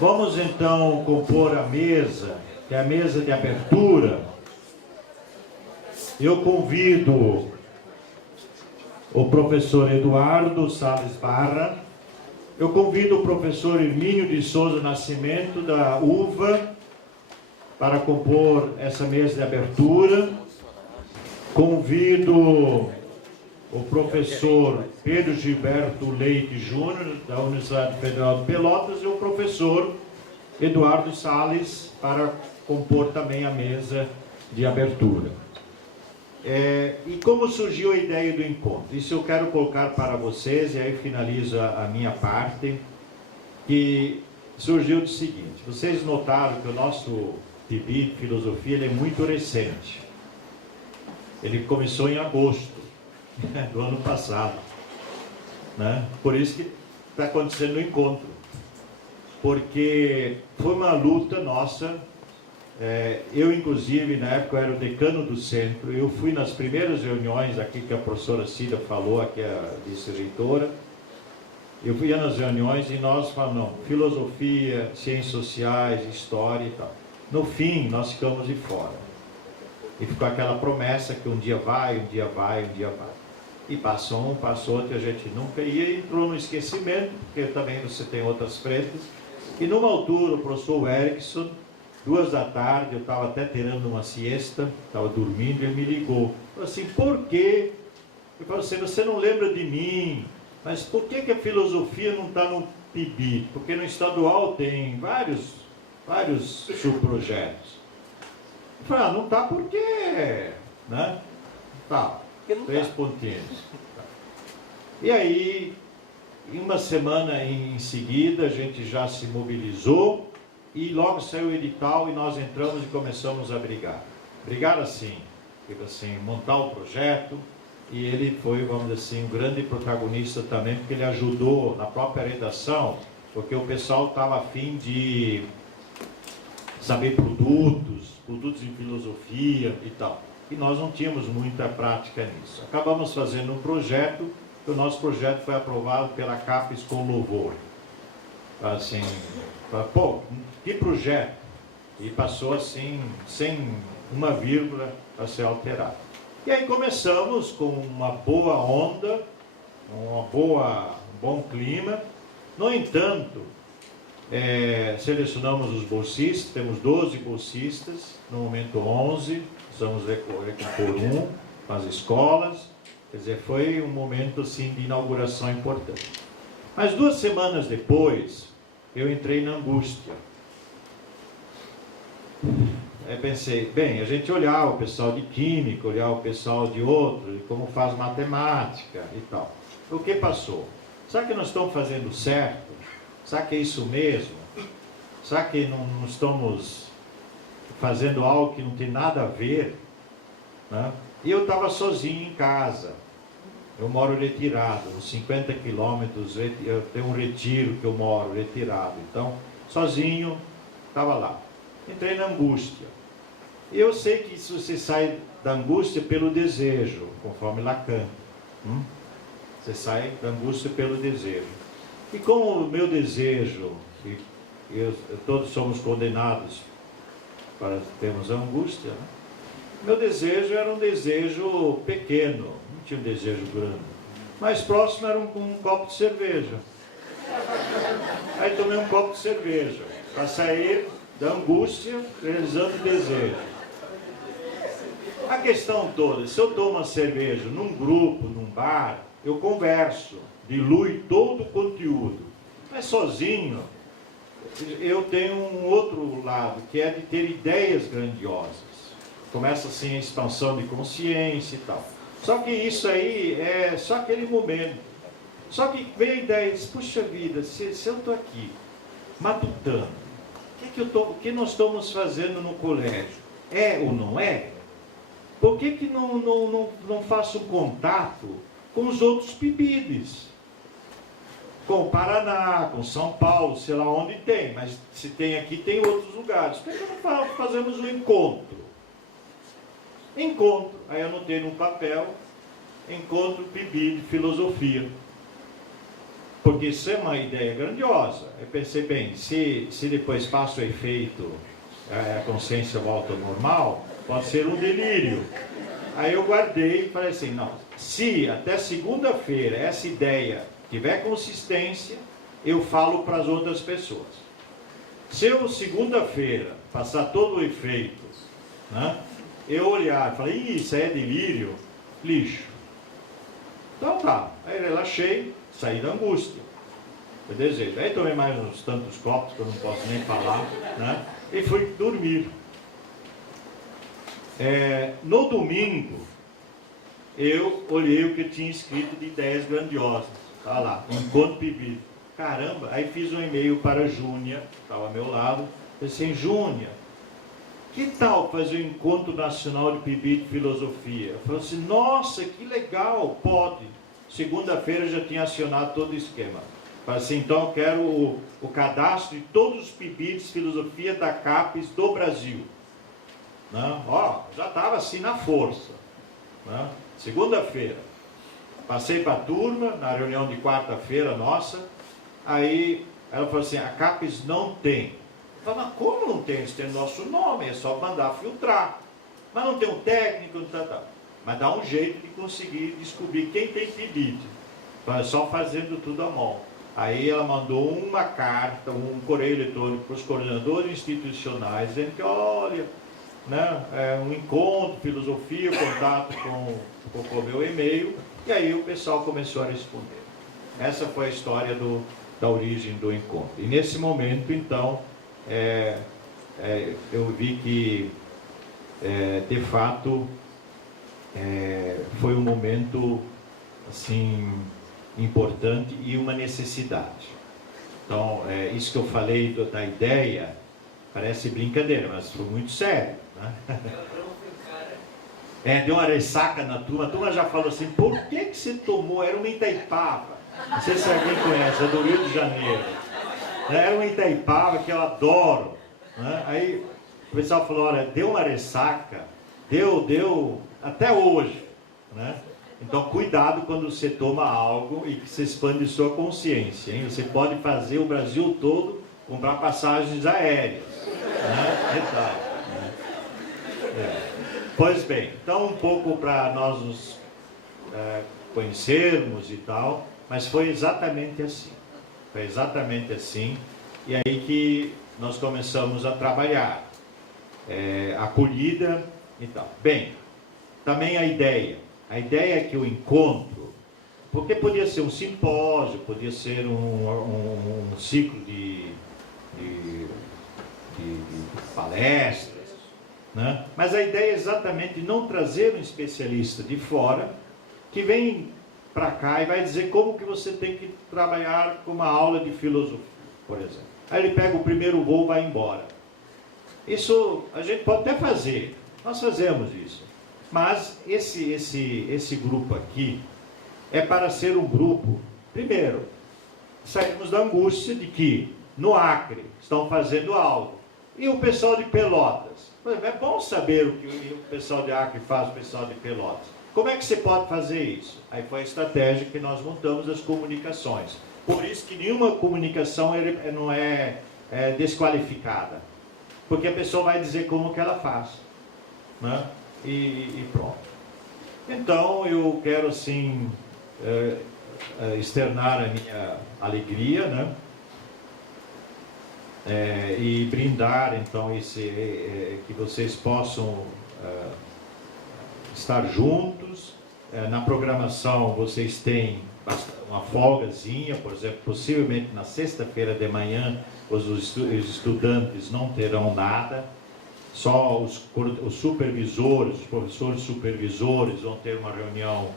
Vamos então compor a mesa, que é a mesa de abertura. Eu convido o professor Eduardo Salles Barra, eu convido o professor Hermínio de Souza Nascimento, da UVA, para compor essa mesa de abertura. Convido o professor Pedro Gilberto Leite Júnior, da Universidade Federal de Pelotas, e o professor Eduardo Salles para compor também a mesa de abertura. E como surgiu a ideia do encontro? Isso eu quero colocar para vocês, e aí finalizo a minha parte, que surgiu do seguinte: vocês notaram que o nosso PIBI de filosofia ele é muito recente. Ele começou em agosto do ano passado, né? Por isso que está acontecendo o encontro, porque foi uma luta nossa. Eu, inclusive, na época eu era o decano do centro, eu fui nas primeiras reuniões aqui que a professora Cida falou, aqui a vice-reitora. Eu fui nas reuniões e nós falamos filosofia, ciências sociais, história e tal. No fim, nós ficamos de fora. E ficou aquela promessa que um dia vai, um dia vai, um dia vai. E passou um, passou outro, e a gente nunca ia, entrou no esquecimento, porque também você tem outras frentes. E numa altura, o professor Erickson, 2 da tarde, eu estava até tirando uma siesta, estava dormindo, ele me ligou. Falou assim: por quê? Eu falei assim: você não lembra de mim, mas por que a filosofia não está no PIBI? Porque no estadual tem vários subprojetos. Eu falei: não está porque, né? Tá, 3 pontinhos. E aí, em uma semana em seguida, a gente já se mobilizou, e logo saiu o edital e nós entramos e começamos a brigar. Brigar assim, tipo assim, montar o projeto, e ele foi, vamos dizer assim, um grande protagonista também, porque ele ajudou na própria redação, porque o pessoal estava a fim de saber produtos em filosofia e tal. E nós não tínhamos muita prática nisso. Acabamos fazendo um projeto, e o nosso projeto foi aprovado pela CAPES com louvor. Assim, pô, que projeto? E passou assim, sem uma vírgula a ser alterado. E aí começamos com uma boa onda, um bom clima. No entanto, selecionamos os bolsistas, temos 12 bolsistas, no momento 11, precisamos recompor um com as escolas. Quer dizer, foi um momento assim, de inauguração importante. Mas 2 semanas depois, eu entrei na angústia. Aí pensei, bem, a gente olhar o pessoal de química, olhar o pessoal de outro, e como faz matemática e tal. O que passou? Será que nós estamos fazendo certo? Será que é isso mesmo? Será que não estamos fazendo algo que não tem nada a ver? Né? E eu estava sozinho em casa. Eu moro retirado, uns 50 quilômetros, eu tenho um retiro que eu moro retirado. Então, sozinho, estava lá. Entrei na angústia. E eu sei que isso você sai da angústia pelo desejo, conforme Lacan. Você sai da angústia pelo desejo. E como o meu desejo, todos somos condenados para termos a angústia, né? Meu desejo era um desejo pequeno, não tinha um desejo grande. Mais próximo era um copo de cerveja. Aí tomei um copo de cerveja, para sair da angústia, realizando o desejo. A questão toda, se eu tomo uma cerveja num grupo, num bar, eu converso, dilui todo o conteúdo. Mas sozinho, eu tenho um outro lado, que é de ter ideias grandiosas. Começa assim a expansão de consciência e tal. Só que isso aí é só aquele momento. Só que veio a ideia, diz, puxa vida, se eu estou aqui, matutando, o que nós estamos fazendo no colégio? É ou não é? Por que não faço um contato com os outros PIBIDs? Com o Paraná, com São Paulo, sei lá onde tem, mas se tem aqui, tem outros lugares. Por que não fazemos um encontro? Aí eu anotei num papel, encontro PIBI de filosofia. Porque isso é uma ideia grandiosa. Eu pensei, bem, se depois passa o efeito, a consciência volta ao normal, pode ser um delírio. Aí eu guardei e falei assim, não, se até segunda-feira essa ideia tiver consistência, eu falo para as outras pessoas. Se eu segunda-feira passar todo o efeito, né, eu olhar e falar, isso aí é delírio, lixo. Então tá, aí relaxei, saí da angústia. Foi desejo. Aí tomei mais uns tantos copos que eu não posso nem falar, né, e fui dormir. No domingo, eu olhei o que eu tinha escrito de ideias grandiosas. Tá lá, encontro PIBID. Caramba, aí fiz um e-mail para a Júnia, que estava ao meu lado. Pensei, Júnia, que tal fazer um encontro nacional de PIBID de filosofia? Eu falei assim, nossa, que legal, pode. Segunda-feira já tinha acionado todo o esquema. Falei assim, então eu quero o cadastro de todos os PIBIDs de filosofia da CAPES do Brasil. Né? Ó, já estava assim na força. Né? Segunda-feira, passei para a turma, na reunião de quarta-feira nossa, aí ela falou assim, a CAPES não tem. Eu falei, mas como não tem? Eles têm nosso nome, é só mandar filtrar. Mas não tem um técnico, não tá. Mas dá um jeito de conseguir descobrir quem tem PIBID. Então é só fazendo tudo à mão. Aí ela mandou uma carta, um correio eletrônico para os coordenadores institucionais, dizendo que, olha, né, um encontro, filosofia, contato com o meu e-mail, e aí o pessoal começou a responder. Essa foi a história da origem do encontro. E nesse momento, então, eu vi que, de fato, foi um momento, assim, importante e uma necessidade. Então, isso que eu falei da ideia, parece brincadeira, mas foi muito sério. Deu uma ressaca na turma. A turma já falou assim, por que você tomou? Era uma Itaipava. Não sei se alguém conhece, é do Rio de Janeiro. Era uma Itaipava que eu adoro. Né? Aí o pessoal falou, olha, deu uma ressaca, deu até hoje. Né? Então cuidado quando você toma algo e que você expande sua consciência. Hein? Você pode fazer o Brasil todo comprar passagens aéreas. Né? Detalhe. Pois bem, então um pouco para nós nos conhecermos e tal, mas foi exatamente assim. Foi exatamente assim, e aí que nós começamos a trabalhar, acolhida e tal. Bem, também a ideia é que o encontro, porque podia ser um simpósio, podia ser um ciclo de palestras, né? Mas a ideia é exatamente não trazer um especialista de fora que vem para cá e vai dizer como que você tem que trabalhar com uma aula de filosofia, por exemplo. Aí ele pega o primeiro voo e vai embora. Isso a gente pode até fazer, nós fazemos isso. Mas esse grupo aqui é para ser um grupo, primeiro, saímos da angústia de que no Acre estão fazendo algo. E o pessoal de Pelotas? É bom saber o que o pessoal de Acre faz, o pessoal de Pelotas. Como é que você pode fazer isso? Aí foi a estratégia que nós montamos as comunicações. Por isso que nenhuma comunicação não é desqualificada. Porque a pessoa vai dizer como que ela faz. Né? E pronto. Então eu quero assim externar a minha alegria, né? E brindar então que vocês possam estar juntos. Na programação vocês têm uma folgazinha, por exemplo, possivelmente na sexta-feira de manhã os estudantes não terão nada, só os supervisores, os professores supervisores vão ter uma reunião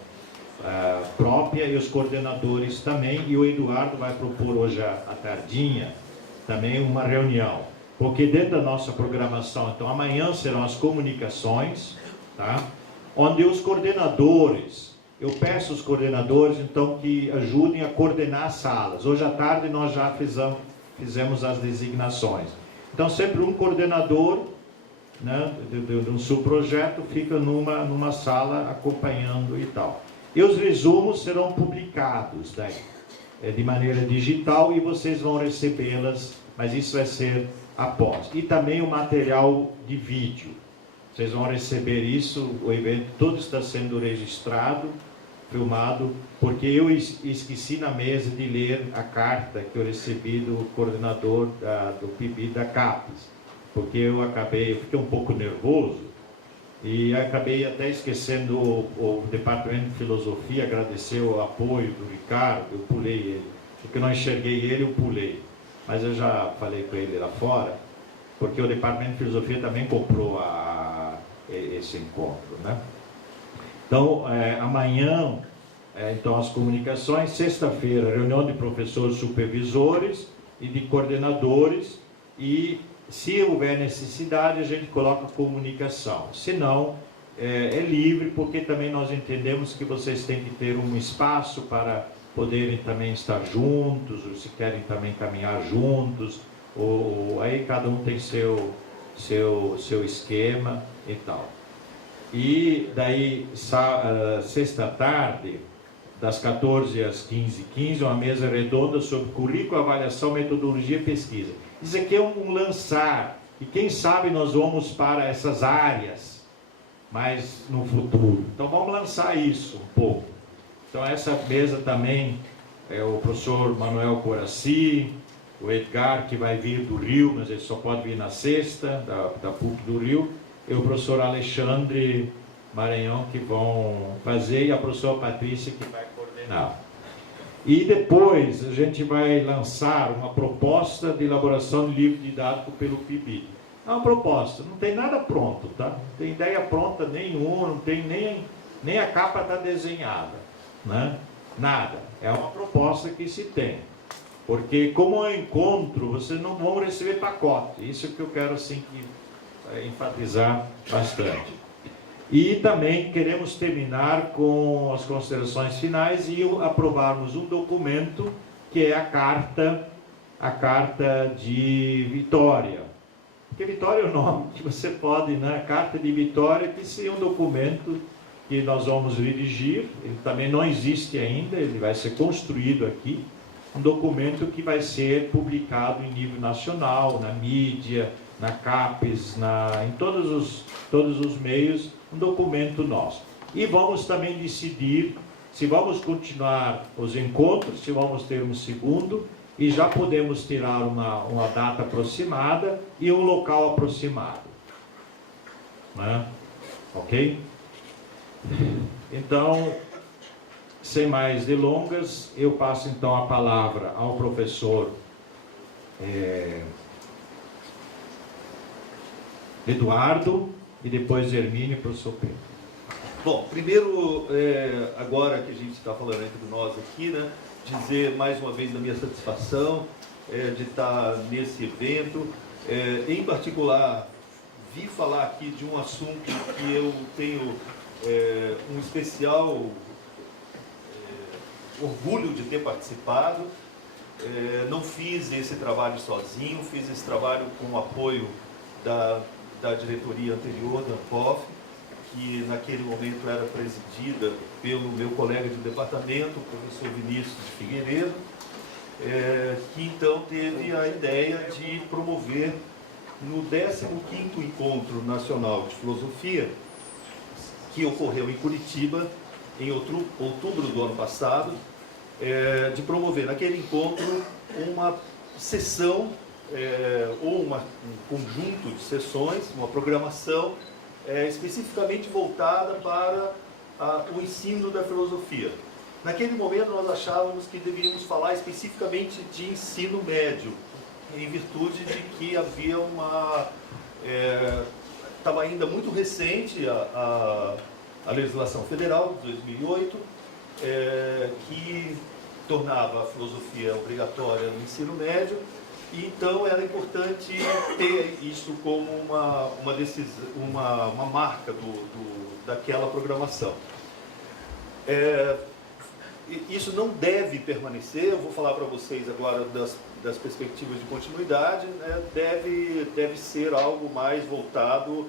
própria e os coordenadores também, e o Eduardo vai propor hoje à tardinha também uma reunião, porque dentro da nossa programação, então amanhã serão as comunicações, tá? Onde os coordenadores, eu peço aos coordenadores então que ajudem a coordenar as salas. Hoje à tarde nós já fizemos as designações. Então sempre um coordenador, né, de um subprojeto fica numa sala acompanhando e tal. E os resumos serão publicados daí. de maneira digital e vocês vão recebê-las, mas isso vai ser após. E também o material de vídeo. Vocês vão receber isso, o evento todo está sendo registrado, filmado, porque eu esqueci na mesa de ler a carta que eu recebi do coordenador do PIB da CAPES, porque eu fiquei um pouco nervoso e acabei até esquecendo o Departamento de Filosofia, agradecer o apoio do Ricardo, eu pulei ele, porque eu não enxerguei ele, eu pulei, mas eu já falei com ele lá fora, porque o Departamento de Filosofia também comprou esse encontro, né? Então, amanhã, então, as comunicações, sexta-feira, reunião de professores supervisores e de coordenadores, e se houver necessidade, a gente coloca comunicação. Se não, é livre, porque também nós entendemos que vocês têm que ter um espaço para poderem também estar juntos, ou se querem também caminhar juntos, ou aí cada um tem seu esquema e tal. E daí, sexta tarde, das 14 às 15h15, uma mesa redonda sobre currículo, avaliação, metodologia e pesquisa. Isso aqui é um lançar, e quem sabe nós vamos para essas áreas mais no futuro. Então vamos lançar isso um pouco. Então essa mesa também é o professor Manuel Coraci, o Edgar, que vai vir do Rio, mas ele só pode vir na sexta, da PUC do Rio, e o professor Alexandre Maranhão, que vão fazer, e a professora Patrícia, que vai coordenar. E depois a gente vai lançar uma proposta de elaboração de livro didático pelo PIB. É uma proposta, não tem nada pronto, tá? Não tem ideia pronta nenhuma, não tem nem a capa está desenhada, né? Nada. É uma proposta que se tem. Porque como é um encontro, vocês não vão receber pacote. Isso que eu quero assim enfatizar bastante. E também queremos terminar com as considerações finais e aprovarmos um documento que é a carta de Vitória. Porque Vitória é o nome que você pode, né? A carta de Vitória, que seria um documento que nós vamos redigir, ele também não existe ainda, ele vai ser construído aqui, um documento que vai ser publicado em nível nacional, na mídia, na CAPES, em todos os meios, um documento nosso. E vamos também decidir se vamos continuar os encontros, se vamos ter um segundo, e já podemos tirar uma data aproximada e um local aproximado. Né? Ok? Então, sem mais delongas, eu passo então a palavra ao professor Eduardo, e depois Hermínio e o professor Pedro. Bom, primeiro, agora que a gente está falando entre nós aqui, né, dizer mais uma vez da minha satisfação de estar nesse evento. Em particular, vim falar aqui de um assunto que eu tenho um especial orgulho de ter participado. Não fiz esse trabalho sozinho, fiz esse trabalho com o apoio da diretoria anterior da ANPOF, que naquele momento era presidida pelo meu colega de departamento, o professor Vinícius de Figueiredo, que então teve a ideia de promover no 15º Encontro Nacional de Filosofia, que ocorreu em Curitiba, em outubro do ano passado, de promover naquele encontro uma sessão ou um conjunto de sessões, uma programação especificamente voltada para o ensino da filosofia. Naquele momento nós achávamos que deveríamos falar especificamente de ensino médio, em virtude de que havia estava ainda muito recente a legislação federal de 2008, que tornava a filosofia obrigatória no ensino médio, e então era importante ter isso como uma marca daquela programação. Isso não deve permanecer, eu vou falar para vocês agora das perspectivas de continuidade, né? Deve ser algo mais voltado,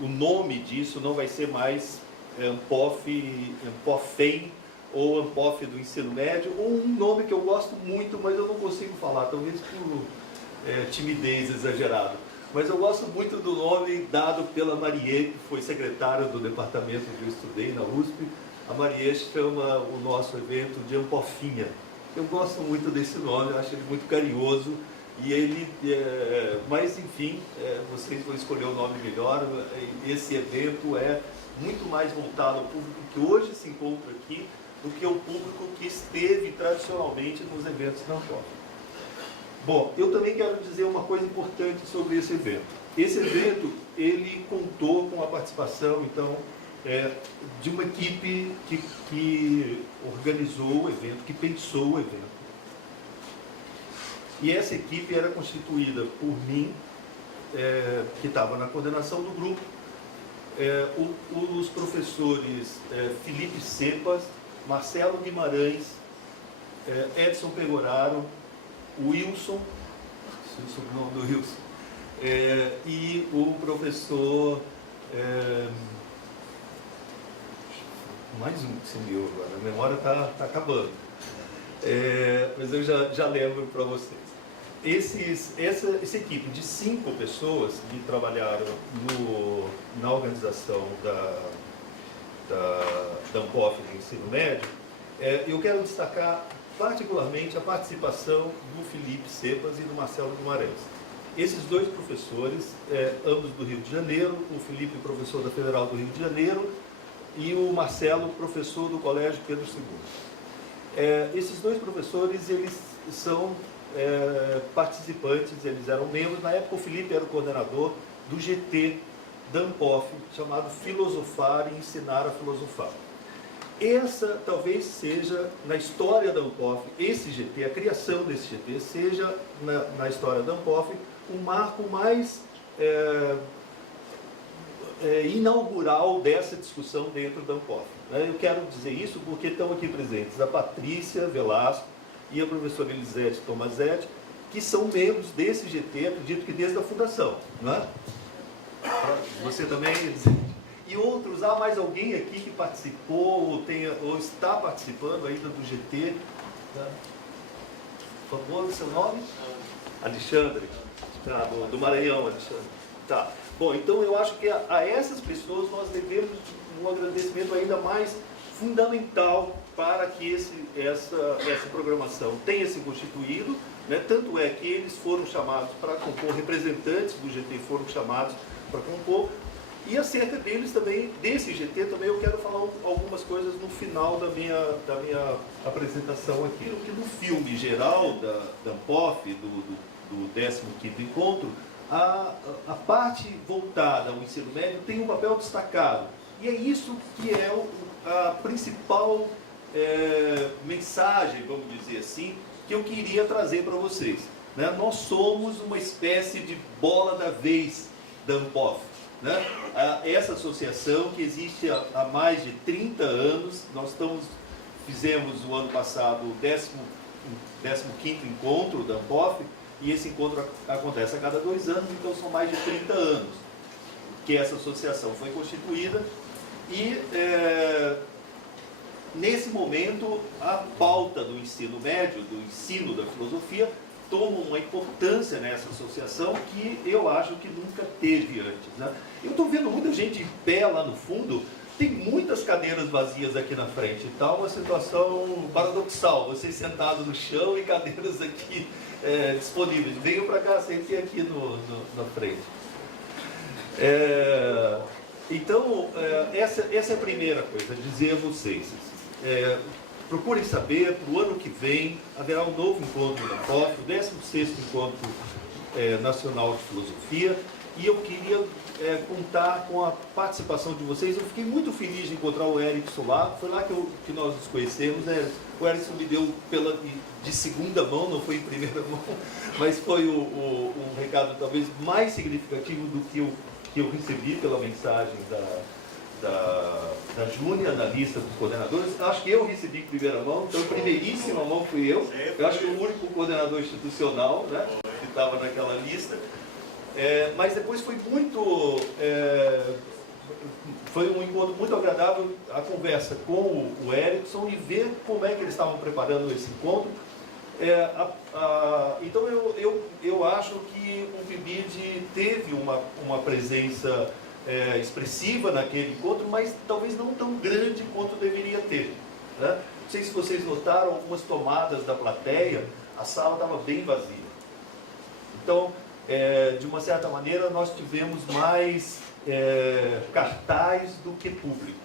o nome disso não vai ser mais ANPOFEM ou Anpof do ensino médio, ou um nome que eu gosto muito, mas eu não consigo falar, talvez por timidez exagerada. Mas eu gosto muito do nome dado pela Marie, que foi secretária do departamento que eu estudei na USP. A Marie chama o nosso evento de Anpofinha. Eu gosto muito desse nome, eu acho ele muito carinhoso. E ele, mas enfim, vocês vão escolher o nome melhor. Esse evento é muito mais voltado ao público que hoje se encontra aqui do que o público que esteve tradicionalmente nos eventos da Anpof. Bom, eu também quero dizer uma coisa importante sobre esse evento. Esse evento, ele contou com a participação, então, de uma equipe que organizou o evento, que pensou o evento. E essa equipe era constituída por mim, que estava na coordenação do grupo, os professores Felipe Cepas, Marcelo Guimarães, Edson Pegoraro, Wilson, o sobrenome do Wilson, e o professor, mais um que sumiu agora, a memória está acabando, mas eu já lembro para vocês. Essa equipe de 5 pessoas que trabalharam na organização da Anpof do ensino médio, eu quero destacar particularmente a participação do Felipe Cepas e do Marcelo Guimarães. Esses dois professores, ambos do Rio de Janeiro, o Felipe professor da Federal do Rio de Janeiro e o Marcelo professor do Colégio Pedro II. Esses dois professores, eles são participantes, eles eram membros. Na época o Felipe era o coordenador do GT da Anpof, chamado Filosofar e Ensinar a Filosofar. Essa talvez seja, na história da Anpof, esse GT, a criação desse GT, seja, na história da Anpof, o marco mais inaugural dessa discussão dentro da Anpof. Eu quero dizer isso porque estão aqui presentes a Patrícia Velasco e a professora Elisete Tomazetti, que são membros desse GT, acredito que desde a fundação, não é? Você também, Elisete? E outros, há mais alguém aqui que participou ou está participando ainda do GT? Tá? Por favor, o seu nome? Alexandre. Tá, do Maranhão, Alexandre. Tá. Bom, então eu acho que a essas pessoas nós devemos um agradecimento ainda mais fundamental para que essa programação tenha se constituído, né? Tanto é que eles foram chamados para compor, representantes do GT foram chamados para compor. E acerca deles também, desse GT, também eu quero falar algumas coisas no final da minha apresentação aqui. Que no filme geral da Anpof, do 15º encontro, a parte voltada ao ensino médio tem um papel destacado. E é isso que é a principal mensagem, vamos dizer assim, que eu queria trazer para vocês. Né? Nós somos uma espécie de bola da vez da Anpof. Né? Essa associação que existe há mais de 30 anos, nós fizemos o ano passado o 15º encontro da Anpof, e esse encontro acontece a cada 2 anos, então são mais de 30 anos que essa associação foi constituída, e nesse momento a pauta do ensino médio, do ensino da filosofia, toma uma importância nessa associação que eu acho que nunca teve antes. Né? Eu estou vendo muita gente em pé lá no fundo, tem muitas cadeiras vazias aqui na frente, está uma situação paradoxal, vocês sentados no chão e cadeiras aqui disponíveis. Venham para cá, sentem aqui na frente. Então, essa é a primeira coisa, dizer a vocês. Procurem saber, para o ano que vem, haverá um novo encontro da Anpof, o 16º Encontro Nacional de Filosofia, e eu queria contar com a participação de vocês. Eu fiquei muito feliz de encontrar o Erickson lá, foi lá que nós nos conhecemos. O Erickson me deu de segunda mão, não foi em primeira mão, mas foi um recado talvez mais significativo do que eu recebi pela mensagem da Júnia, na lista dos coordenadores. Acho que eu recebi em primeira mão, então primeiríssima mão fui eu. Eu acho que o único coordenador institucional, né, que estava naquela lista. Mas depois foi muito foi um encontro muito agradável, a conversa com o Erickson e ver como é que eles estavam preparando esse encontro. Então eu acho que o PIBID teve uma presença expressiva naquele encontro, mas talvez não tão grande quanto deveria ter, né? Não sei se vocês notaram algumas tomadas da plateia, a sala estava bem vazia. Então, de uma certa maneira, nós tivemos mais cartaz do que público.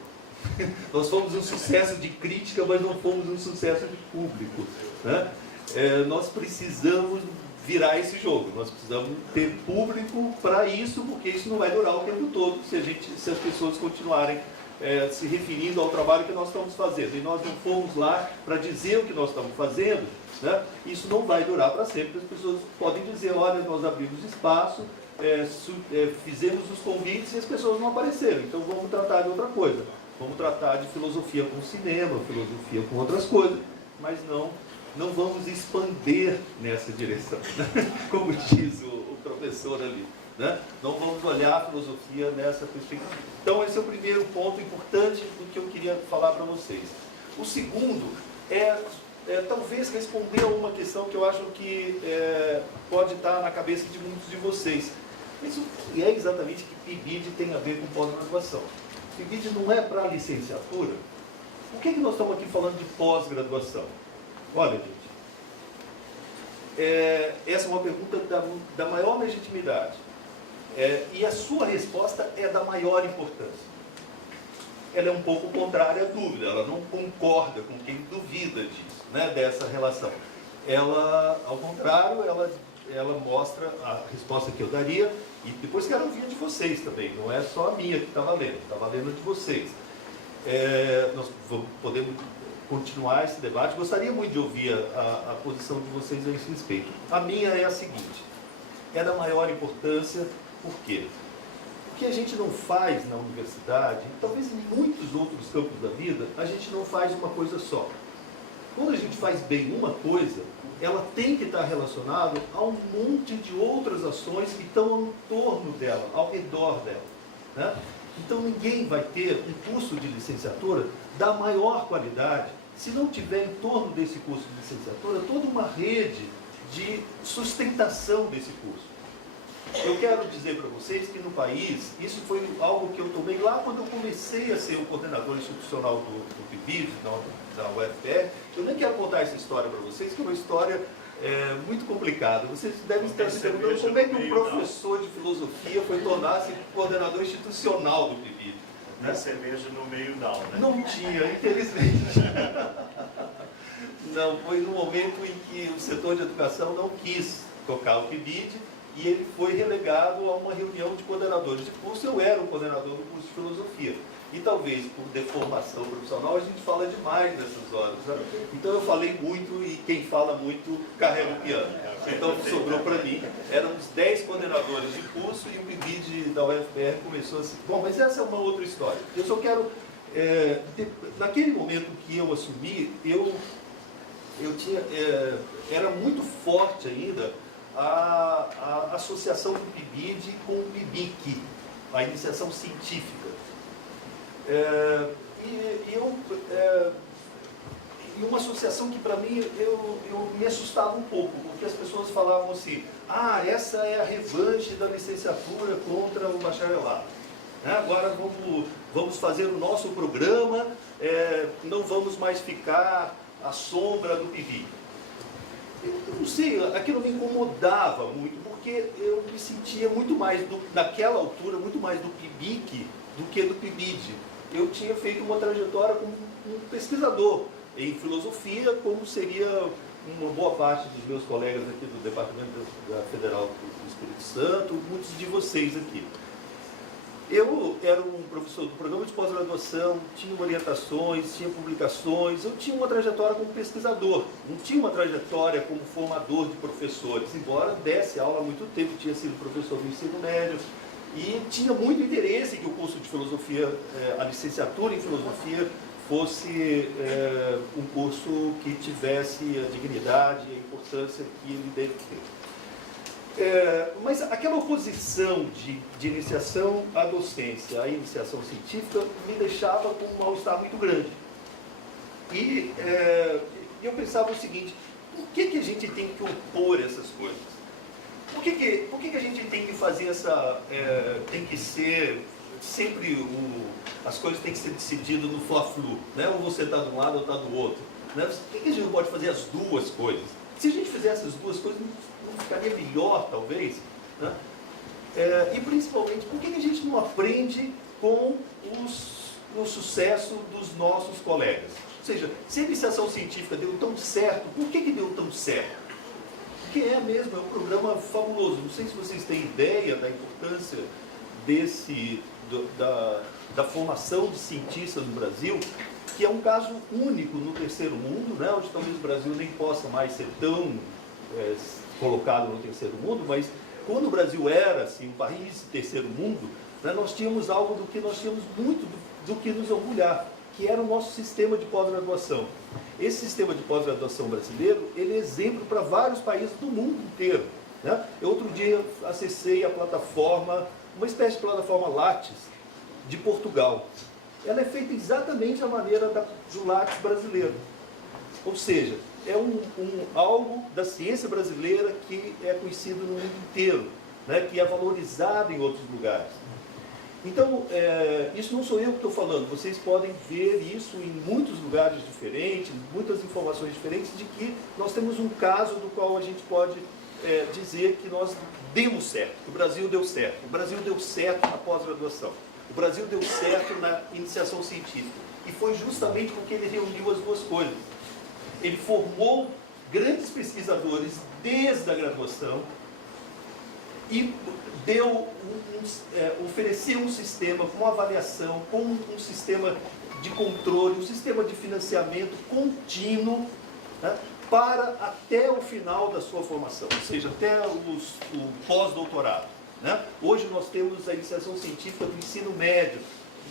Nós fomos um sucesso de crítica, mas não fomos um sucesso de público, né? Nós precisamos virar esse jogo, nós precisamos ter público para isso, porque isso não vai durar o tempo todo se as pessoas continuarem se referindo ao trabalho que nós estamos fazendo. E nós não fomos lá para dizer o que nós estamos fazendo, né? Isso não vai durar para sempre. As pessoas podem dizer, olha, nós abrimos espaço, fizemos os convites e as pessoas não apareceram, então vamos tratar de outra coisa. Vamos tratar de filosofia com cinema, filosofia com outras coisas, mas não vamos expandir nessa direção, né? Como diz o professor ali, né? Não vamos olhar a filosofia nessa perspectiva. Então esse é o primeiro ponto importante do que eu queria falar para vocês. O segundo talvez responder a uma questão que eu acho que pode estar na cabeça de muitos de vocês. Mas o que é exatamente que PIBID tem a ver com pós-graduação? PIBID não é para licenciatura? Por que nós estamos aqui falando de pós-graduação? Olha, gente, essa é uma pergunta da maior legitimidade. E a sua resposta é da maior importância. Ela é um pouco contrária à dúvida, ela não concorda com quem duvida disso, né, dessa relação. Ela, ao contrário, ela mostra a resposta que eu daria, e depois quero ouvir de vocês também, não é só a minha que está valendo, está valendo de vocês. Nós podemos continuar esse debate, gostaria muito de ouvir a posição de vocês a esse respeito. A minha é a seguinte, é da maior importância, por quê? Porque a gente não faz na universidade, talvez em muitos outros campos da vida, a gente não faz uma coisa só. Quando a gente faz bem uma coisa, ela tem que estar relacionada a um monte de outras ações que estão ao torno dela, ao redor dela, né? Então ninguém vai ter um curso de licenciatura da maior qualidade se não tiver em torno desse curso de licenciatura toda uma rede de sustentação desse curso. Eu quero dizer para vocês que no país, isso foi algo que eu tomei lá quando eu comecei a ser o coordenador institucional do PIBID, da UFPR. Eu nem quero contar essa história para vocês, que é uma história muito complicada. Vocês devem estar se perguntando como é que um professor de filosofia foi tornar-se coordenador institucional do PIBID. Né? Cerveja no meio não, né? Não tinha, infelizmente. Não, foi no momento em que o setor de educação não quis tocar o PIBID, e ele foi relegado a uma reunião de coordenadores de curso. Eu era o coordenador do curso de filosofia. E talvez por deformação profissional a gente fala demais nessas horas, né? Então eu falei muito e quem fala muito carrega o piano. Então sobrou para mim, éramos 10 coordenadores de curso e o PIBID da UFPR começou assim. Bom, mas essa é uma outra história. Eu só quero, naquele momento que eu assumi, eu tinha, era muito forte ainda a associação do PIBID com o PIBIC, a iniciação científica. E uma associação que para mim eu me assustava um pouco, porque as pessoas falavam assim, essa é a revanche da licenciatura contra o bacharelado, né? Agora vamos fazer o nosso programa, não vamos mais ficar à sombra do PIBIC. Eu não sei, aquilo me incomodava muito, porque eu me sentia muito mais, naquela altura, muito mais do PIBIC do que do PIBID. Eu tinha feito uma trajetória como um pesquisador em filosofia, como seria uma boa parte dos meus colegas aqui do Departamento da Federal do Espírito Santo, muitos de vocês aqui. Eu era um professor do programa de pós-graduação, tinha orientações, tinha publicações, eu tinha uma trajetória como pesquisador, não tinha uma trajetória como formador de professores, embora desse aula há muito tempo, tinha sido professor do ensino médio, e tinha muito interesse que o curso de filosofia, a licenciatura em filosofia, fosse um curso que tivesse a dignidade e a importância que ele deve ter. Mas aquela oposição de iniciação à docência, à iniciação científica, me deixava com um mal-estar muito grande. E eu pensava o seguinte: por que a gente tem que opor essas coisas? Por que a gente tem que fazer tem que ser sempre as coisas têm que ser decididas no fla-flu, né? Ou você está de um lado ou está do outro, né? Por que a gente não pode fazer as duas coisas? Se a gente fizesse as duas coisas, não ficaria melhor, talvez, né? E principalmente, por que a gente não aprende com o sucesso dos nossos colegas? Ou seja, se a iniciação científica deu tão certo, por que deu tão certo? Porque é um programa fabuloso. Não sei se vocês têm ideia da importância da formação de cientistas no Brasil, que é um caso único no terceiro mundo, né? Onde talvez o Brasil nem possa mais ser tão colocado no terceiro mundo, mas quando o Brasil era assim, um país de terceiro mundo, né, nós tínhamos algo do que nós tínhamos muito do que nos orgulhar, que era o nosso sistema de pós-graduação. Esse sistema de pós-graduação brasileiro, ele é exemplo para vários países do mundo inteiro, né? Eu outro dia acessei a plataforma, uma espécie de plataforma Lattes de Portugal. Ela é feita exatamente à maneira do Lattes brasileiro. Ou seja, é algo da ciência brasileira que é conhecido no mundo inteiro, né? Que é valorizado em outros lugares. Então, isso não sou eu que estou falando, vocês podem ver isso em muitos lugares diferentes, muitas informações diferentes, de que nós temos um caso do qual a gente pode dizer que nós demos certo, que o Brasil deu certo. O Brasil deu certo na pós-graduação, o Brasil deu certo na iniciação científica, e foi justamente porque ele reuniu as duas coisas. Ele formou grandes pesquisadores desde a graduação, e ofereceu um sistema com avaliação, com um sistema de controle, um sistema de financiamento contínuo, né, para até o final da sua formação, ou seja, até o pós-doutorado, né? Hoje nós temos a iniciação científica do ensino médio.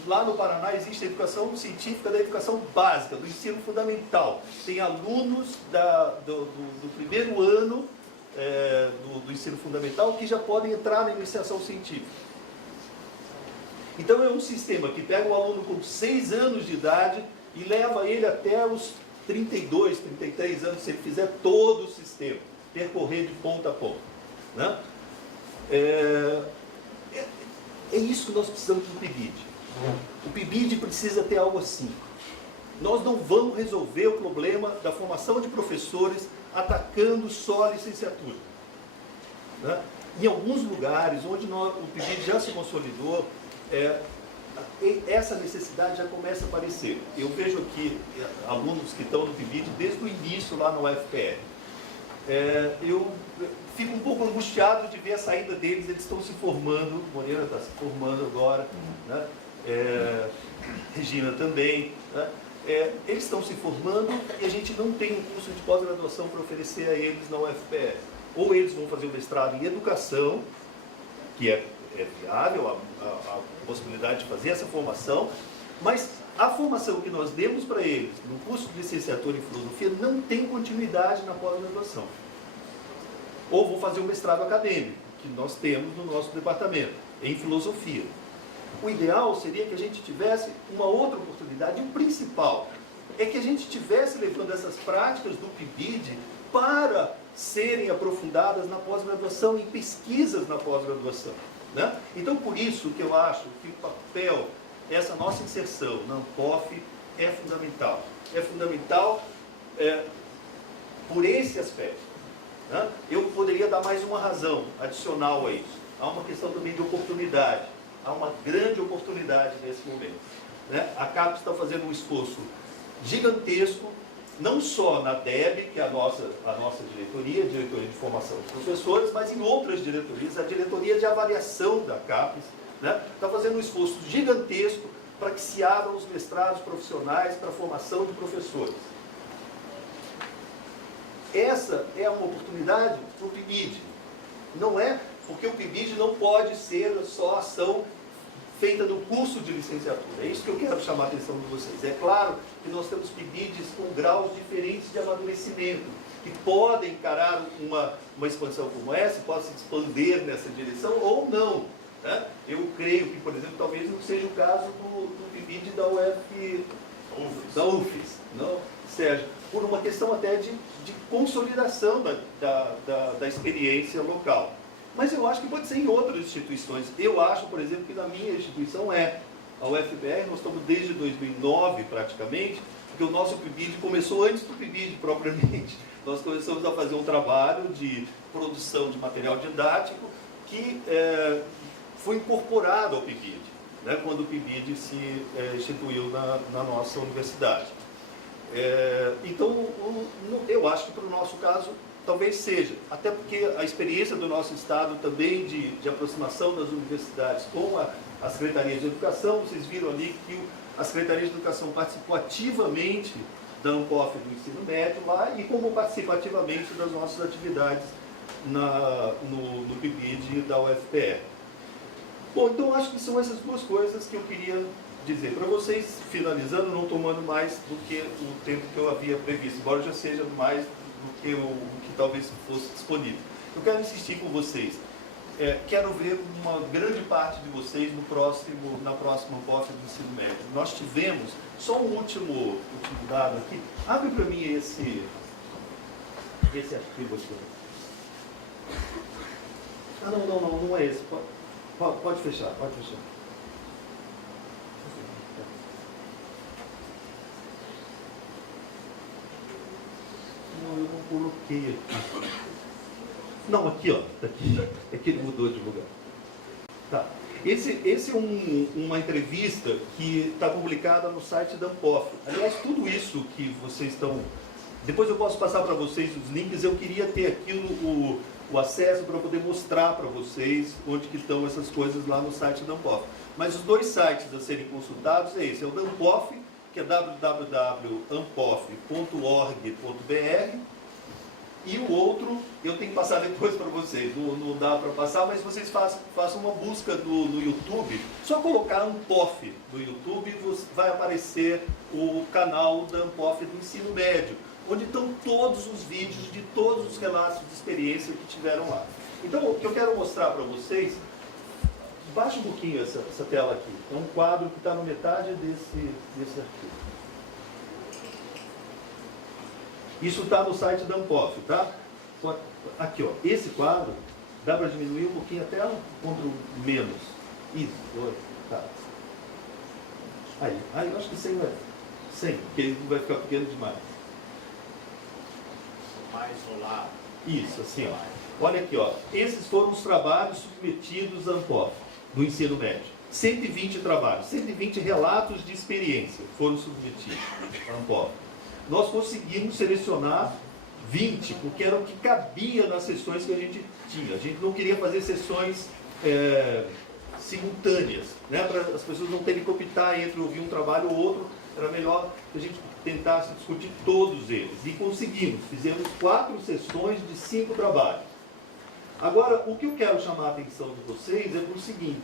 Lá no Paraná existe a educação científica da educação básica, do ensino fundamental. Tem alunos do primeiro ano do ensino fundamental que já podem entrar na iniciação científica. Então é um sistema que pega um aluno com 6 anos de idade e leva ele até os 32, 33 anos, se ele fizer todo o sistema, percorrer de ponta a ponta, né? É isso que nós precisamos do PIBID. O PIBID precisa ter algo assim. Nós não vamos resolver o problema da formação de professores atacando só a licenciatura, né? Em alguns lugares onde o PIBID já se consolidou, essa necessidade já começa a aparecer. Eu vejo aqui alunos que estão no PIBID desde o início lá no UFPR. Eu fico um pouco angustiado de ver a saída deles. Eles estão se formando, Moreira está se formando agora, né? Regina também, né? Eles estão se formando e a gente não tem um curso de pós-graduação para oferecer a eles na UFPR. Ou eles vão fazer o mestrado em educação, que é viável a possibilidade de fazer essa formação, mas a formação que nós demos para eles no curso de licenciatura em filosofia não tem continuidade na pós-graduação. Ou vão fazer o mestrado acadêmico, que nós temos no nosso departamento, em filosofia. O ideal seria que a gente tivesse uma outra oportunidade, e o principal é que a gente estivesse levando essas práticas do PIBID para serem aprofundadas na pós-graduação, em pesquisas na pós-graduação, né? Então, por isso que eu acho que o papel, essa nossa inserção na ANPOF é fundamental. É fundamental por esse aspecto, né? Eu poderia dar mais uma razão adicional a isso. Há uma questão também de oportunidade. Há uma grande oportunidade nesse momento, né? A CAPES está fazendo um esforço gigantesco, não só na DEB, que é a nossa diretoria de formação de professores, mas em outras diretorias. A diretoria de avaliação da CAPES, né, está fazendo um esforço gigantesco para que se abram os mestrados profissionais para a formação de professores. Essa é uma oportunidade para o PIBID. Não é porque o PIBID não pode ser só ação feita no curso de licenciatura. É isso que eu quero chamar a atenção de vocês. É claro que nós temos PIBIDs com graus diferentes de amadurecimento. que podem encarar uma expansão como essa, pode se expandir nessa direção ou não. Né? Eu creio que, por exemplo, talvez não seja o caso do PIBID da UFES, não, Sérgio, por uma questão até de consolidação da experiência local. Mas eu acho que pode ser em outras instituições. Eu acho, por exemplo, que na minha instituição a UFBR, nós estamos desde 2009 praticamente, porque o nosso PIBID começou antes do PIBID propriamente. Nós começamos a fazer um trabalho de produção de material didático que foi incorporado ao PIBID, né, quando o PIBID se instituiu na nossa universidade. Então, eu acho que para o nosso caso, talvez seja, até porque a experiência do nosso Estado também de aproximação das universidades com a Secretaria de Educação, vocês viram ali que a Secretaria de Educação participou ativamente da ANPOF do ensino médio lá e como participa ativamente das nossas atividades no PIBID da UFPR. Bom, então acho que são essas duas coisas que eu queria dizer para vocês, finalizando, não tomando mais do que o tempo que eu havia previsto, embora já seja mais do que o que talvez fosse disponível. Eu quero insistir com vocês. Quero ver uma grande parte de vocês na próxima ANPOF do ensino médio. Nós tivemos, só um último dado aqui, abre para mim esse arquivo aqui. Ah, não é esse. Pode fechar, pode fechar. Não, eu não coloquei aqui. Não, aqui, ó. É que ele mudou de lugar. Tá. Esse é uma entrevista que está publicada no site da ANPOF. Aliás, tudo isso que vocês estão... Depois eu posso passar para vocês os links. Eu queria ter aqui o acesso para poder mostrar para vocês onde que estão essas coisas lá no site da ANPOF. Mas os dois sites a serem consultados é esse. É o da ANPOF, que é www.anpof.org.br, e o outro, eu tenho que passar depois para vocês, não dá para passar, mas vocês façam uma busca no YouTube, só colocar ANPOF no YouTube, vai aparecer o canal da ANPOF do ensino médio, onde estão todos os vídeos de todos os relatos de experiência que tiveram lá. Então, o que eu quero mostrar para vocês, baixa um pouquinho essa tela aqui, é um quadro que está na metade desse arquivo. Isso está no site da ANPOF, tá? Aqui, ó, esse quadro, dá para diminuir um pouquinho a tela? Ctrl menos. Isso, tá. Aí, eu acho que 100 vai. 100, porque ele não vai ficar pequeno demais. Mais rolado. Isso, assim, ó. Olha aqui, ó. Esses foram os trabalhos submetidos à ANPOF, do ensino médio. 120 trabalhos, 120 relatos de experiência foram submetidos à ANPOF. Nós conseguimos selecionar 20, porque era o que cabia nas sessões que a gente tinha. A gente não queria fazer sessões simultâneas, né, para as pessoas não terem que optar entre ouvir um trabalho ou outro. Era melhor que a gente tentasse discutir todos eles. E conseguimos. Fizemos 4 sessões de 5 trabalhos. Agora, o que eu quero chamar a atenção de vocês é para o seguinte: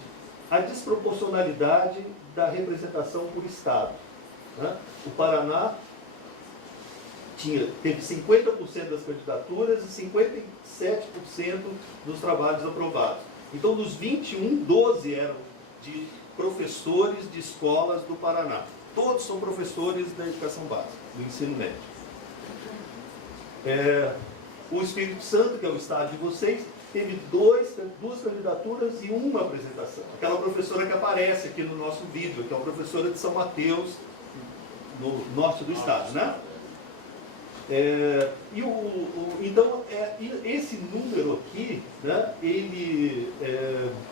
a desproporcionalidade da representação por estado. Né? O Paraná teve 50% das candidaturas e 57% dos trabalhos aprovados. Então, dos 21, 12 eram de professores de escolas do Paraná. Todos são professores da educação básica, do ensino médio. O Espírito Santo, que é o estado de vocês, teve 2 candidaturas e 1 apresentação. Aquela professora que aparece aqui no nosso vídeo, que é uma professora de São Mateus, no norte do estado, né? Então, esse número aqui, né, ele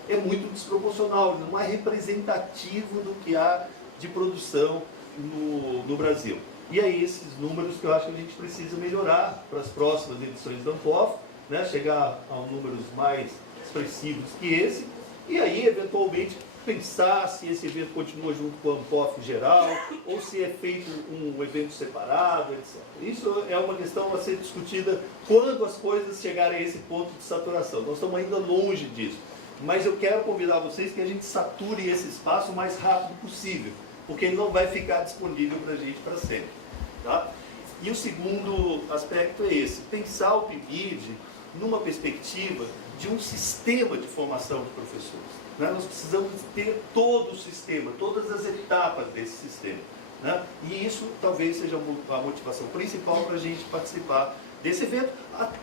é muito desproporcional, não é representativo do que há de produção no Brasil. E é esses números que eu acho que a gente precisa melhorar para as próximas edições da ANPOF, né, chegar a números mais expressivos que esse, e aí, eventualmente, pensar se esse evento continua junto com a ANPOF geral, ou se é feito um evento separado, etc. Isso é uma questão a ser discutida quando as coisas chegarem a esse ponto de saturação. Nós estamos ainda longe disso. Mas eu quero convidar vocês que a gente sature esse espaço o mais rápido possível, porque ele não vai ficar disponível para a gente para sempre. Tá? E o segundo aspecto é esse, pensar o PIBID numa perspectiva de um sistema de formação de professores. Né? Nós precisamos ter todo o sistema, todas as etapas desse sistema. Né? E isso talvez seja a motivação principal para a gente participar desse evento.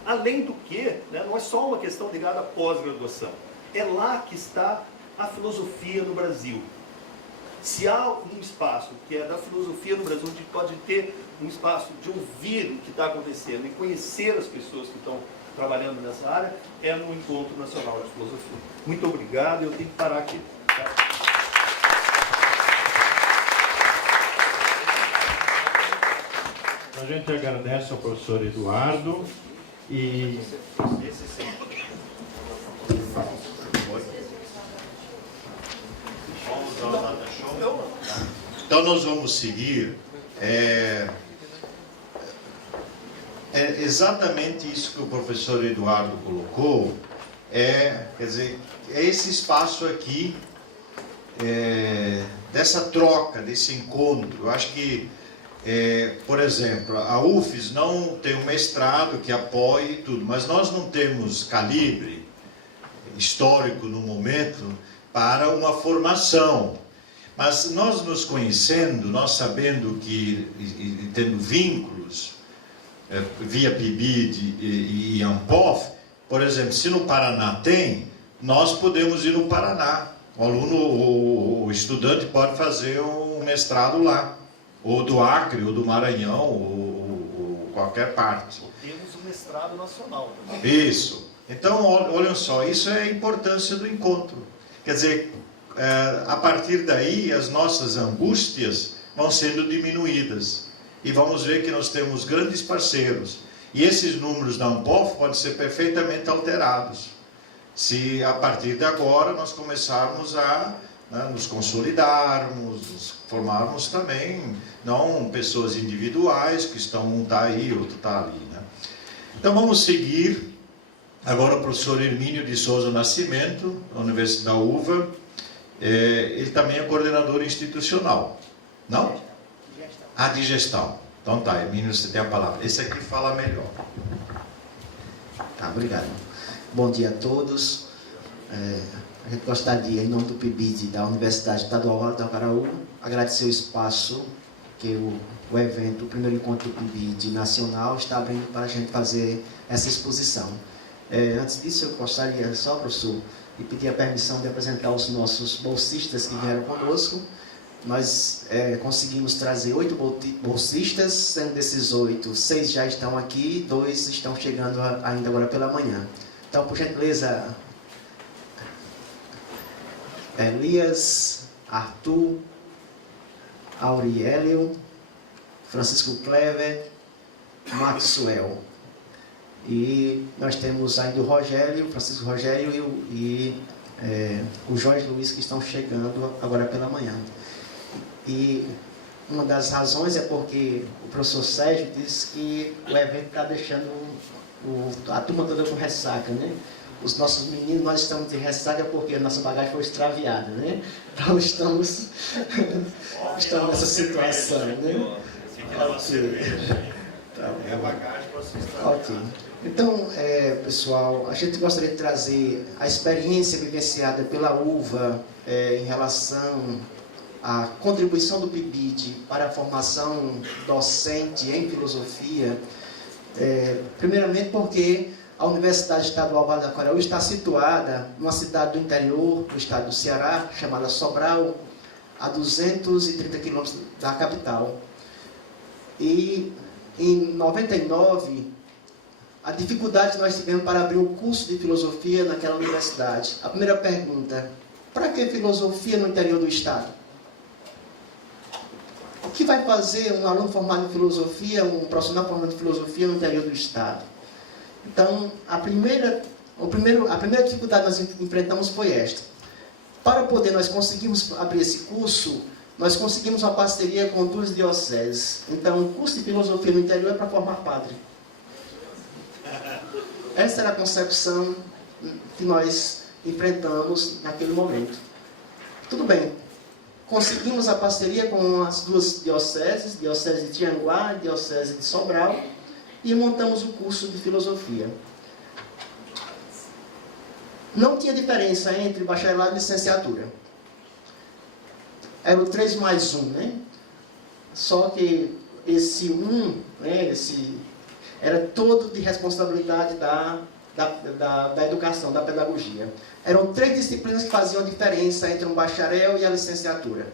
Além do que, né, não é só uma questão ligada à pós-graduação. É lá que está a filosofia no Brasil. Se há um espaço que é da filosofia no Brasil, onde pode ter um espaço de ouvir o que está acontecendo e conhecer as pessoas que estão trabalhando nessa área, é no Encontro Nacional de Filosofia. Muito obrigado, eu tenho que parar aqui. A gente agradece ao professor Eduardo e... Então nós vamos seguir exatamente isso que o professor Eduardo colocou, quer dizer, é esse espaço aqui, dessa troca, desse encontro. Eu acho que, por exemplo, a UFES não tem um mestrado que apoie tudo, mas nós não temos calibre histórico no momento para uma formação. Mas nós nos conhecendo, nós sabendo que, e tendo vínculos via PIBID e ANPOF, por exemplo, se no Paraná tem, nós podemos ir no Paraná. O aluno, o estudante pode fazer um mestrado lá, ou do Acre, ou do Maranhão, ou qualquer parte. Temos um mestrado nacional também. Isso. Então, olhem só, isso é a importância do encontro. Quer dizer, a partir daí, as nossas angústias vão sendo diminuídas. E vamos ver que nós temos grandes parceiros. E esses números da ANPOF podem ser perfeitamente alterados. Se a partir de agora nós começarmos a nos consolidarmos, nos formarmos também, não pessoas individuais que estão, um está aí, outro está ali. Né? Então vamos seguir. Agora o professor Hermínio de Souza Nascimento, da Universidade da UVA. Ele também é coordenador institucional. Não? Ah, de gestão. Então tá, Hermínio, você tem a palavra. Esse aqui fala melhor. Tá, obrigado. Bom dia a todos. A gente gostaria, em nome do PIBID da Universidade Estadual da Acaraú, agradecer o espaço que o evento, o primeiro encontro do PIBID nacional, está abrindo para a gente fazer essa exposição. Antes disso, eu gostaria só, professor, de pedir a permissão de apresentar os nossos bolsistas que vieram conosco. Nós conseguimos trazer 8 bolsistas, sendo desses 8, 6 já estão aqui, 2 estão chegando ainda agora pela manhã. Então, por gentileza, Elias, Arthur, Auriélio, Francisco Clever, Maxwell. E nós temos ainda o Rogério, Francisco Rogério e o Jorge Luiz, que estão chegando agora pela manhã. E uma das razões é porque o professor Sérgio disse que o evento está deixando a turma toda com ressaca, né? Os nossos meninos, nós estamos de ressaca porque a nossa bagagem foi extraviada, né? Então estamos nessa situação, né? Ok. Então, pessoal, a gente gostaria de trazer a experiência vivenciada pela UVA em relação à contribuição do PIBID para a formação docente em filosofia, primeiramente porque a Universidade Estadual Vale do Acaraú está situada numa cidade do interior do estado do Ceará, chamada Sobral, a 230 quilômetros da capital. E em 99, a dificuldade que nós tivemos para abrir o curso de filosofia naquela universidade. A primeira pergunta: para que filosofia no interior do estado? O que vai fazer um aluno formado em filosofia, um profissional formado em filosofia no interior do estado? Então, a primeira dificuldade que nós enfrentamos foi esta. Para poder nós conseguirmos abrir esse curso, nós conseguimos uma parceria com 2 dioceses. Então, o curso de filosofia no interior é para formar padre. Essa era a concepção que nós enfrentamos naquele momento. Tudo bem. conseguimos a parceria com as duas dioceses, Diocese de Tianguá e Diocese de Sobral, e montamos o curso de filosofia. Não tinha diferença entre bacharelado e licenciatura. Era o 3+1, né? Só que esse 1, né, era todo de responsabilidade da educação, da pedagogia. Eram 3 disciplinas que faziam a diferença entre um bacharel e a licenciatura: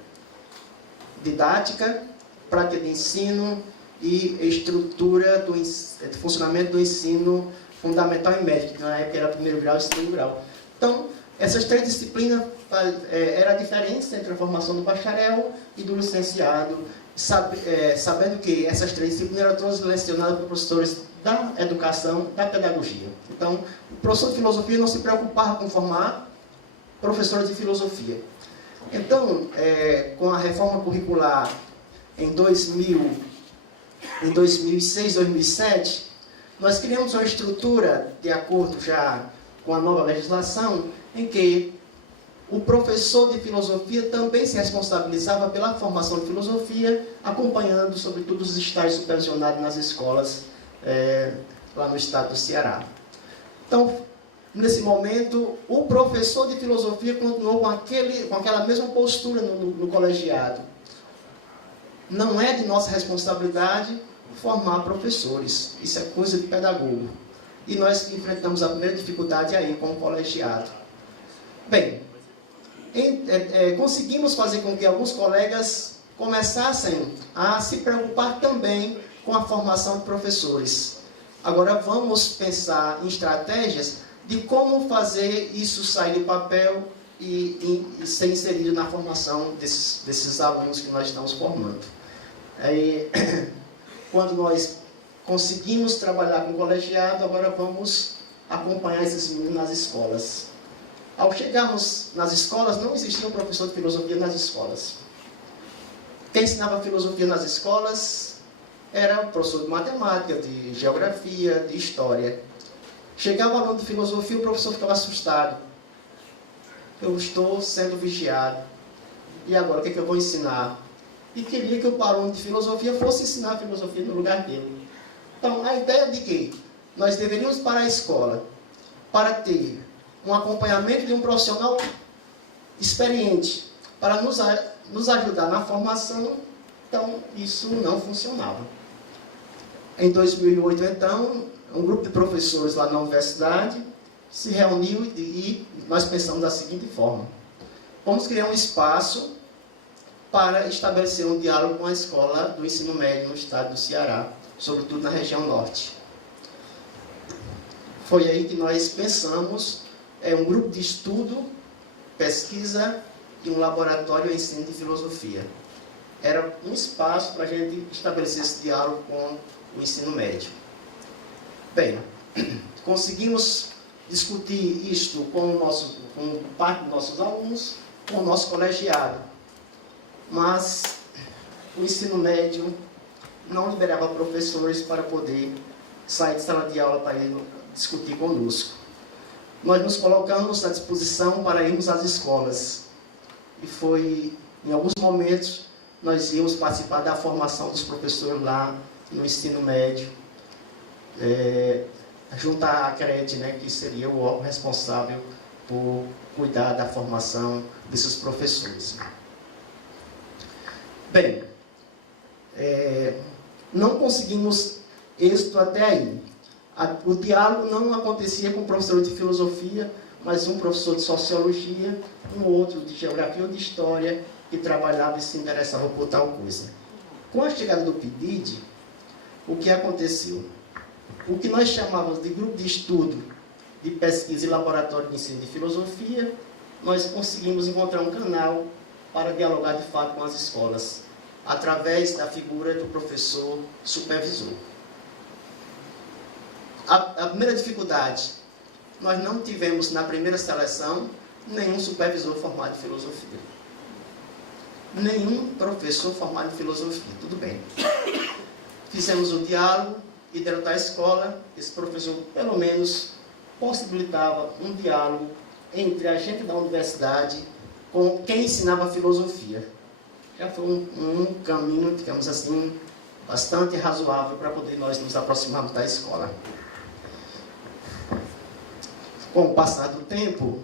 didática, prática de ensino e estrutura do funcionamento do ensino fundamental e médio, que na época era primeiro grau e segundo grau. Então, essas 3 disciplinas era a diferença entre a formação do bacharel e do licenciado, sabendo que essas 3 disciplinas eram todas lecionadas por professores da educação, da pedagogia. Então, o professor de filosofia não se preocupava com formar professores de filosofia. Então, com a reforma curricular em 2006, 2007, nós criamos uma estrutura, de acordo já com a nova legislação, em que o professor de filosofia também se responsabilizava pela formação de filosofia, acompanhando, sobretudo, os estágios supervisionados nas escolas lá no estado do Ceará. Então, nesse momento, o professor de filosofia continuou com aquela mesma postura no colegiado. Não é de nossa responsabilidade formar professores. Isso é coisa de pedagogo. E nós enfrentamos a primeira dificuldade aí com o colegiado. Bem, conseguimos fazer com que alguns colegas começassem a se preocupar também com a formação de professores. Agora vamos pensar em estratégias de como fazer isso sair do papel e ser inserido na formação desses alunos que nós estamos formando. Aí, quando nós conseguimos trabalhar com o colegiado, agora vamos acompanhar esses meninos nas escolas. Ao chegarmos nas escolas, não existia um professor de filosofia nas escolas. Quem ensinava filosofia nas escolas era o professor de matemática, de geografia, de história. Chegava o aluno de filosofia, o professor ficava assustado. Eu estou sendo vigiado. E agora, o que eu vou ensinar? E queria que o aluno de filosofia fosse ensinar filosofia no lugar dele. Então, a ideia de que nós deveríamos ir para a escola para ter um acompanhamento de um profissional experiente para nos ajudar na formação, então, isso não funcionava. Em 2008, então, um grupo de professores lá na universidade se reuniu e nós pensamos da seguinte forma: vamos criar um espaço para estabelecer um diálogo com a escola do ensino médio no estado do Ceará, sobretudo na região norte. Foi aí que nós pensamos um grupo de estudo, pesquisa e um laboratório de ensino de filosofia. Era um espaço para a gente estabelecer esse diálogo com o ensino médio. Bem, conseguimos discutir isto com parte dos nossos alunos, com o nosso colegiado, mas o ensino médio não liberava professores para poder sair de sala de aula para ir discutir conosco. Nós nos colocamos à disposição para irmos às escolas. E foi, em alguns momentos, nós íamos participar da formação dos professores lá no ensino médio, junto à CRED, né, que seria o órgão responsável por cuidar da formação desses professores. Bem, não conseguimos êxito até aí. O diálogo não acontecia com o professor de filosofia, mas um professor de sociologia, um outro de geografia ou de história, que trabalhava e se interessava por tal coisa. Com a chegada do PIDID, o que aconteceu? O que nós chamávamos de grupo de estudo, de pesquisa e laboratório de ensino de filosofia, nós conseguimos encontrar um canal para dialogar de fato com as escolas, através da figura do professor supervisor. A primeira dificuldade, nós não tivemos na primeira seleção nenhum supervisor formado em filosofia. Nenhum professor formado em filosofia, tudo bem. Fizemos o diálogo e dentro da escola, esse professor pelo menos possibilitava um diálogo entre a gente da universidade com quem ensinava filosofia. já foi um caminho, digamos assim, bastante razoável para poder nós nos aproximarmos da escola. Com o passar do tempo,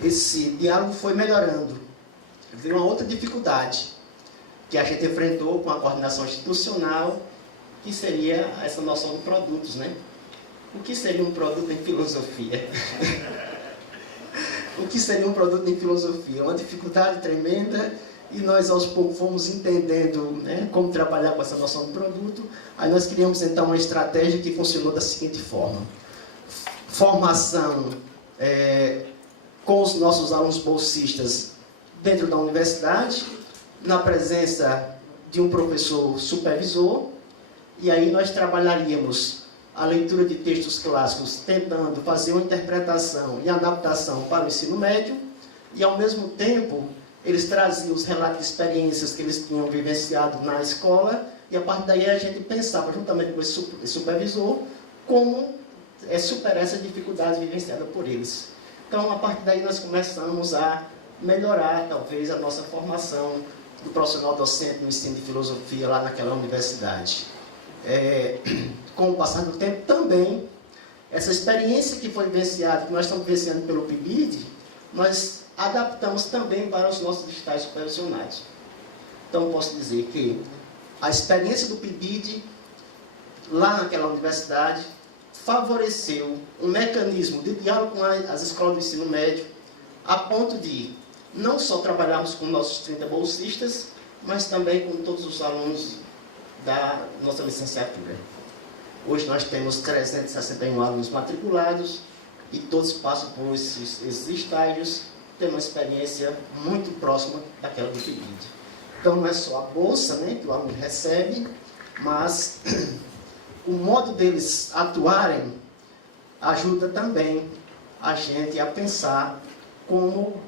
esse diálogo foi melhorando. Veio uma outra dificuldade que a gente enfrentou com a coordenação institucional, que seria essa noção de produtos, né? O que seria um produto em filosofia? O que seria um produto em filosofia? Uma dificuldade tremenda, e nós aos poucos fomos entendendo, né, como trabalhar com essa noção de produto. Aí nós criamos então uma estratégia que funcionou da seguinte forma: formação com os nossos alunos bolsistas dentro da universidade, na presença de um professor supervisor, e aí nós trabalharíamos a leitura de textos clássicos, tentando fazer uma interpretação e adaptação para o ensino médio, e ao mesmo tempo eles traziam os relatos de experiências que eles tinham vivenciado na escola, e a partir daí a gente pensava, juntamente com esse supervisor, como superar essas dificuldades vivenciadas por eles. Então, a partir daí nós começamos a melhorar, talvez, a nossa formação do profissional docente no ensino de filosofia lá naquela universidade. Com o passar do tempo, também, essa experiência que foi vivenciada, que nós estamos vivenciando pelo PIBID, nós adaptamos também para os nossos estágios supervisionados. Então, posso dizer que a experiência do PIBID, lá naquela universidade, favoreceu um mecanismo de diálogo com as escolas do ensino médio, a ponto de não só trabalharmos com nossos 30 bolsistas, mas também com todos os alunos da nossa licenciatura. Hoje nós temos 361 alunos matriculados e todos passam por esses estágios, tendo uma experiência muito próxima daquela do PIBID. Então não é só a bolsa, né, que o aluno recebe, mas o modo deles atuarem ajuda também a gente a pensar como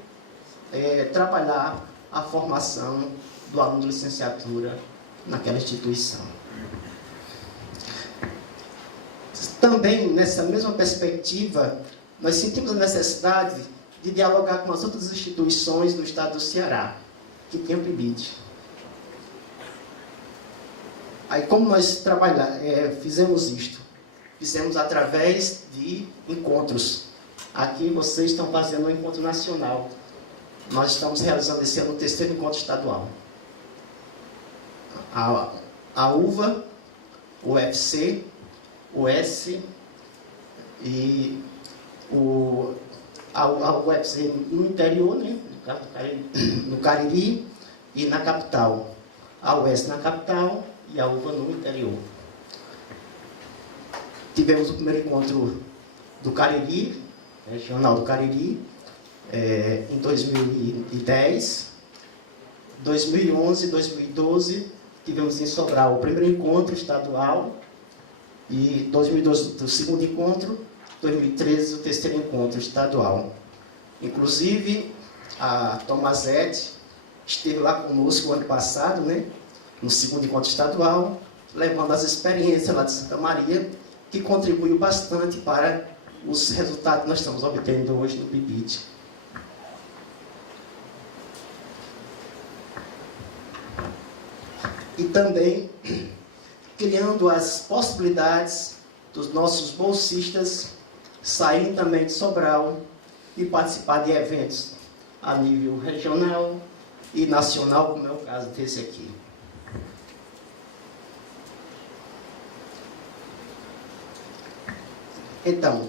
trabalhar a formação do aluno de licenciatura naquela instituição. Também, nessa mesma perspectiva, nós sentimos a necessidade de dialogar com as outras instituições do estado do Ceará, que tem o PIBID. Aí, como nós fizemos isto? Fizemos através de encontros. Aqui vocês estão fazendo um encontro nacional. Nós estamos realizando esse ano o 3º encontro estadual. A UVA, o UFC, o S e a UFC no interior, né, no Cariri e na capital. A UES na capital e a UVA no interior. Tivemos o primeiro encontro do Cariri, regional do Cariri, em 2010. 2011, 2012, tivemos em Sobral o primeiro encontro estadual, e 2012 o segundo encontro, 2013 o 3º encontro estadual. Inclusive, a Tomazete esteve lá conosco o ano passado, né, no segundo encontro estadual, levando as experiências lá de Santa Maria, que contribuiu bastante para os resultados que nós estamos obtendo hoje no PIBID. E também criando as possibilidades dos nossos bolsistas saírem também de Sobral e participar de eventos a nível regional e nacional, como é o caso desse aqui. Então,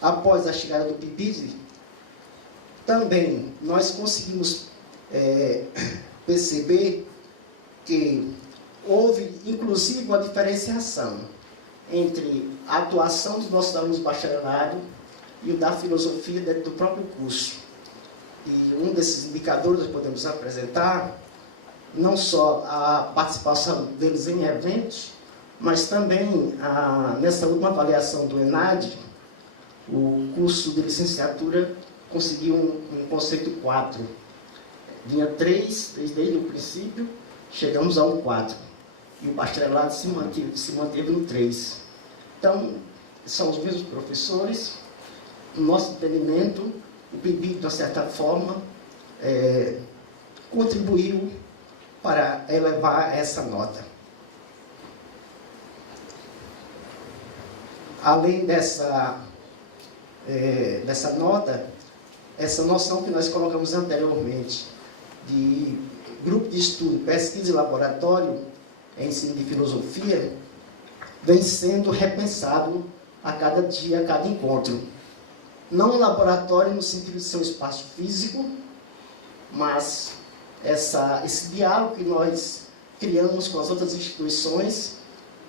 após a chegada do PIBID, também nós conseguimos perceber que houve, inclusive, uma diferenciação entre a atuação dos nossos alunos de bacharelado e o da filosofia dentro do próprio curso. E um desses indicadores que podemos apresentar, não só a participação deles em eventos, mas também, nessa última avaliação do ENAD, o curso de licenciatura conseguiu um conceito 4. Vinha 3 desde o princípio, chegamos a um 4. E o bacharelado se manteve no 3. Então, são os mesmos professores, no nosso entendimento, o PIBID, de uma certa forma, contribuiu para elevar essa nota. Além dessa nota, essa noção que nós colocamos anteriormente de grupo de estudo, pesquisa e laboratório em ensino de filosofia, vem sendo repensado a cada dia, a cada encontro. Não um laboratório no sentido de ser um espaço físico, mas esse diálogo que nós criamos com as outras instituições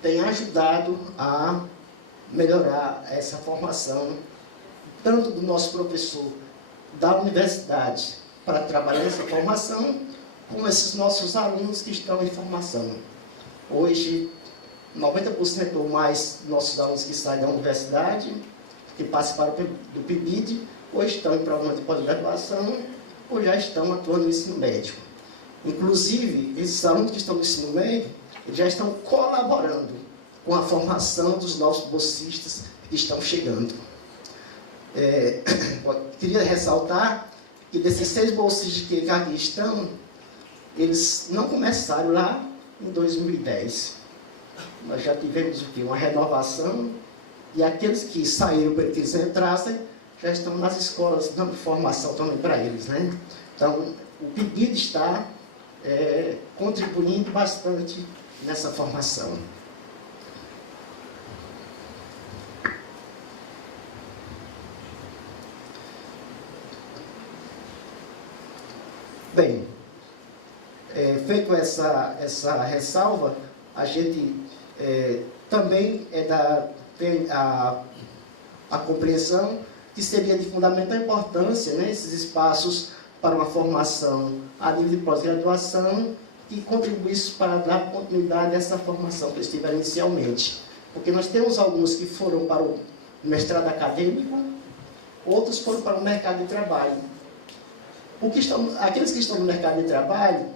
tem ajudado a melhorar essa formação, tanto do nosso professor da universidade para trabalhar essa formação, como esses nossos alunos que estão em formação. Hoje, 90% ou mais dos nossos alunos que saem da universidade, que participaram do PIBID, ou estão em programa de pós-graduação, ou já estão atuando no ensino médio. Inclusive, esses alunos que estão no ensino médio, já estão colaborando com a formação dos novos bolsistas que estão chegando. Queria ressaltar que desses 6 bolsistas que aqui estão, eles não começaram lá em 2010. Nós já tivemos uma renovação, e aqueles que saíram para que eles entrassem, já estão nas escolas dando formação também para eles, né? Então, o PIBID está contribuindo bastante nessa formação. Bem, feito essa ressalva, a gente também tem a compreensão que seria de fundamental importância, né, esses espaços para uma formação a nível de pós-graduação que contribuísse para dar continuidade a essa formação que eles tiveram inicialmente. Porque nós temos alguns que foram para o mestrado acadêmico, outros foram para o mercado de trabalho. Aqueles que estão no mercado de trabalho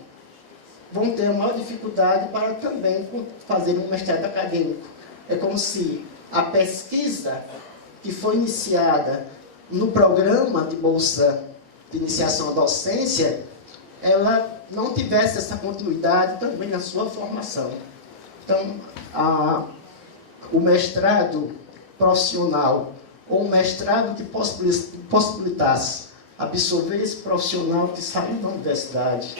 vão ter uma maior dificuldade para também fazer um mestrado acadêmico. É como se a pesquisa que foi iniciada no programa de bolsa de iniciação à docência, ela não tivesse essa continuidade também na sua formação. Então, o mestrado profissional, ou o mestrado que possibilitasse absorver esse profissional que saiu da universidade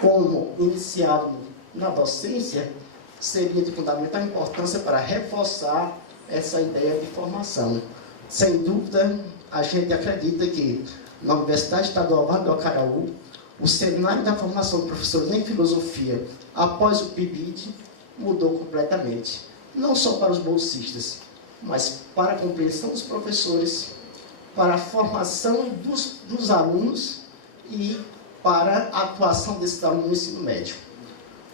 como iniciado na docência, seria de fundamental importância para reforçar essa ideia de formação. Sem dúvida, a gente acredita que na Universidade Estadual Vale do Acaraú, o cenário da formação de professores em filosofia após o PIBID mudou completamente. Não só para os bolsistas, mas para a compreensão dos professores, para a formação dos alunos e para a atuação desses alunos no ensino médio.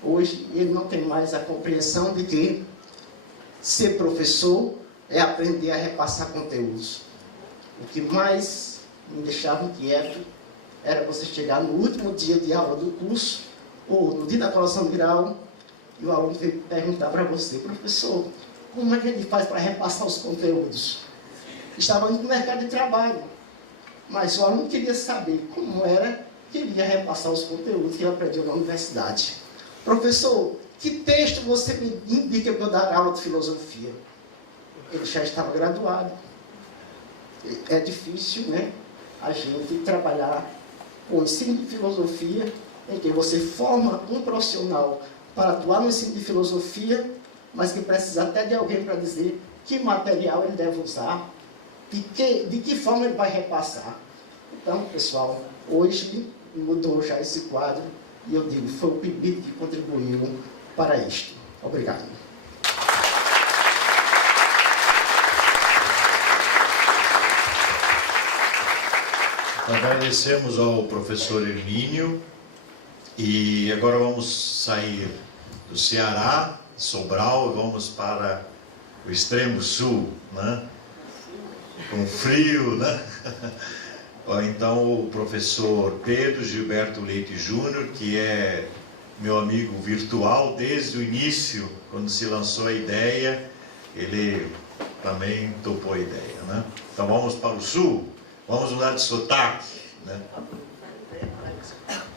Hoje, ele não tem mais a compreensão de que ser professor é aprender a repassar conteúdos. O que mais me deixava inquieto era você chegar no último dia de aula do curso, ou no dia da colação de grau, e o aluno veio perguntar para você: professor, como é que ele faz para repassar os conteúdos? Estava no mercado de trabalho, mas o aluno queria saber como era que ele ia repassar os conteúdos que ele aprendeu na universidade. Professor, que texto você me indica para eu dar aula de filosofia? Ele já estava graduado. É difícil, né, a gente trabalhar com o ensino de filosofia, em que você forma um profissional para atuar no ensino de filosofia, mas que precisa até de alguém para dizer que material ele deve usar, de que forma ele vai repassar. Então, pessoal, hoje mudou já esse quadro, e eu digo, foi o PIBID que contribuiu para isto. Obrigado. Agradecemos ao professor Hermínio, e agora vamos sair do Ceará, Sobral, e vamos para o extremo sul, né? Com frio, né? Então, o professor Pedro Gilberto Leite Júnior, que é meu amigo virtual desde o início, quando se lançou a ideia, ele também topou a ideia, né? Então vamos para o sul, vamos mudar de sotaque, né?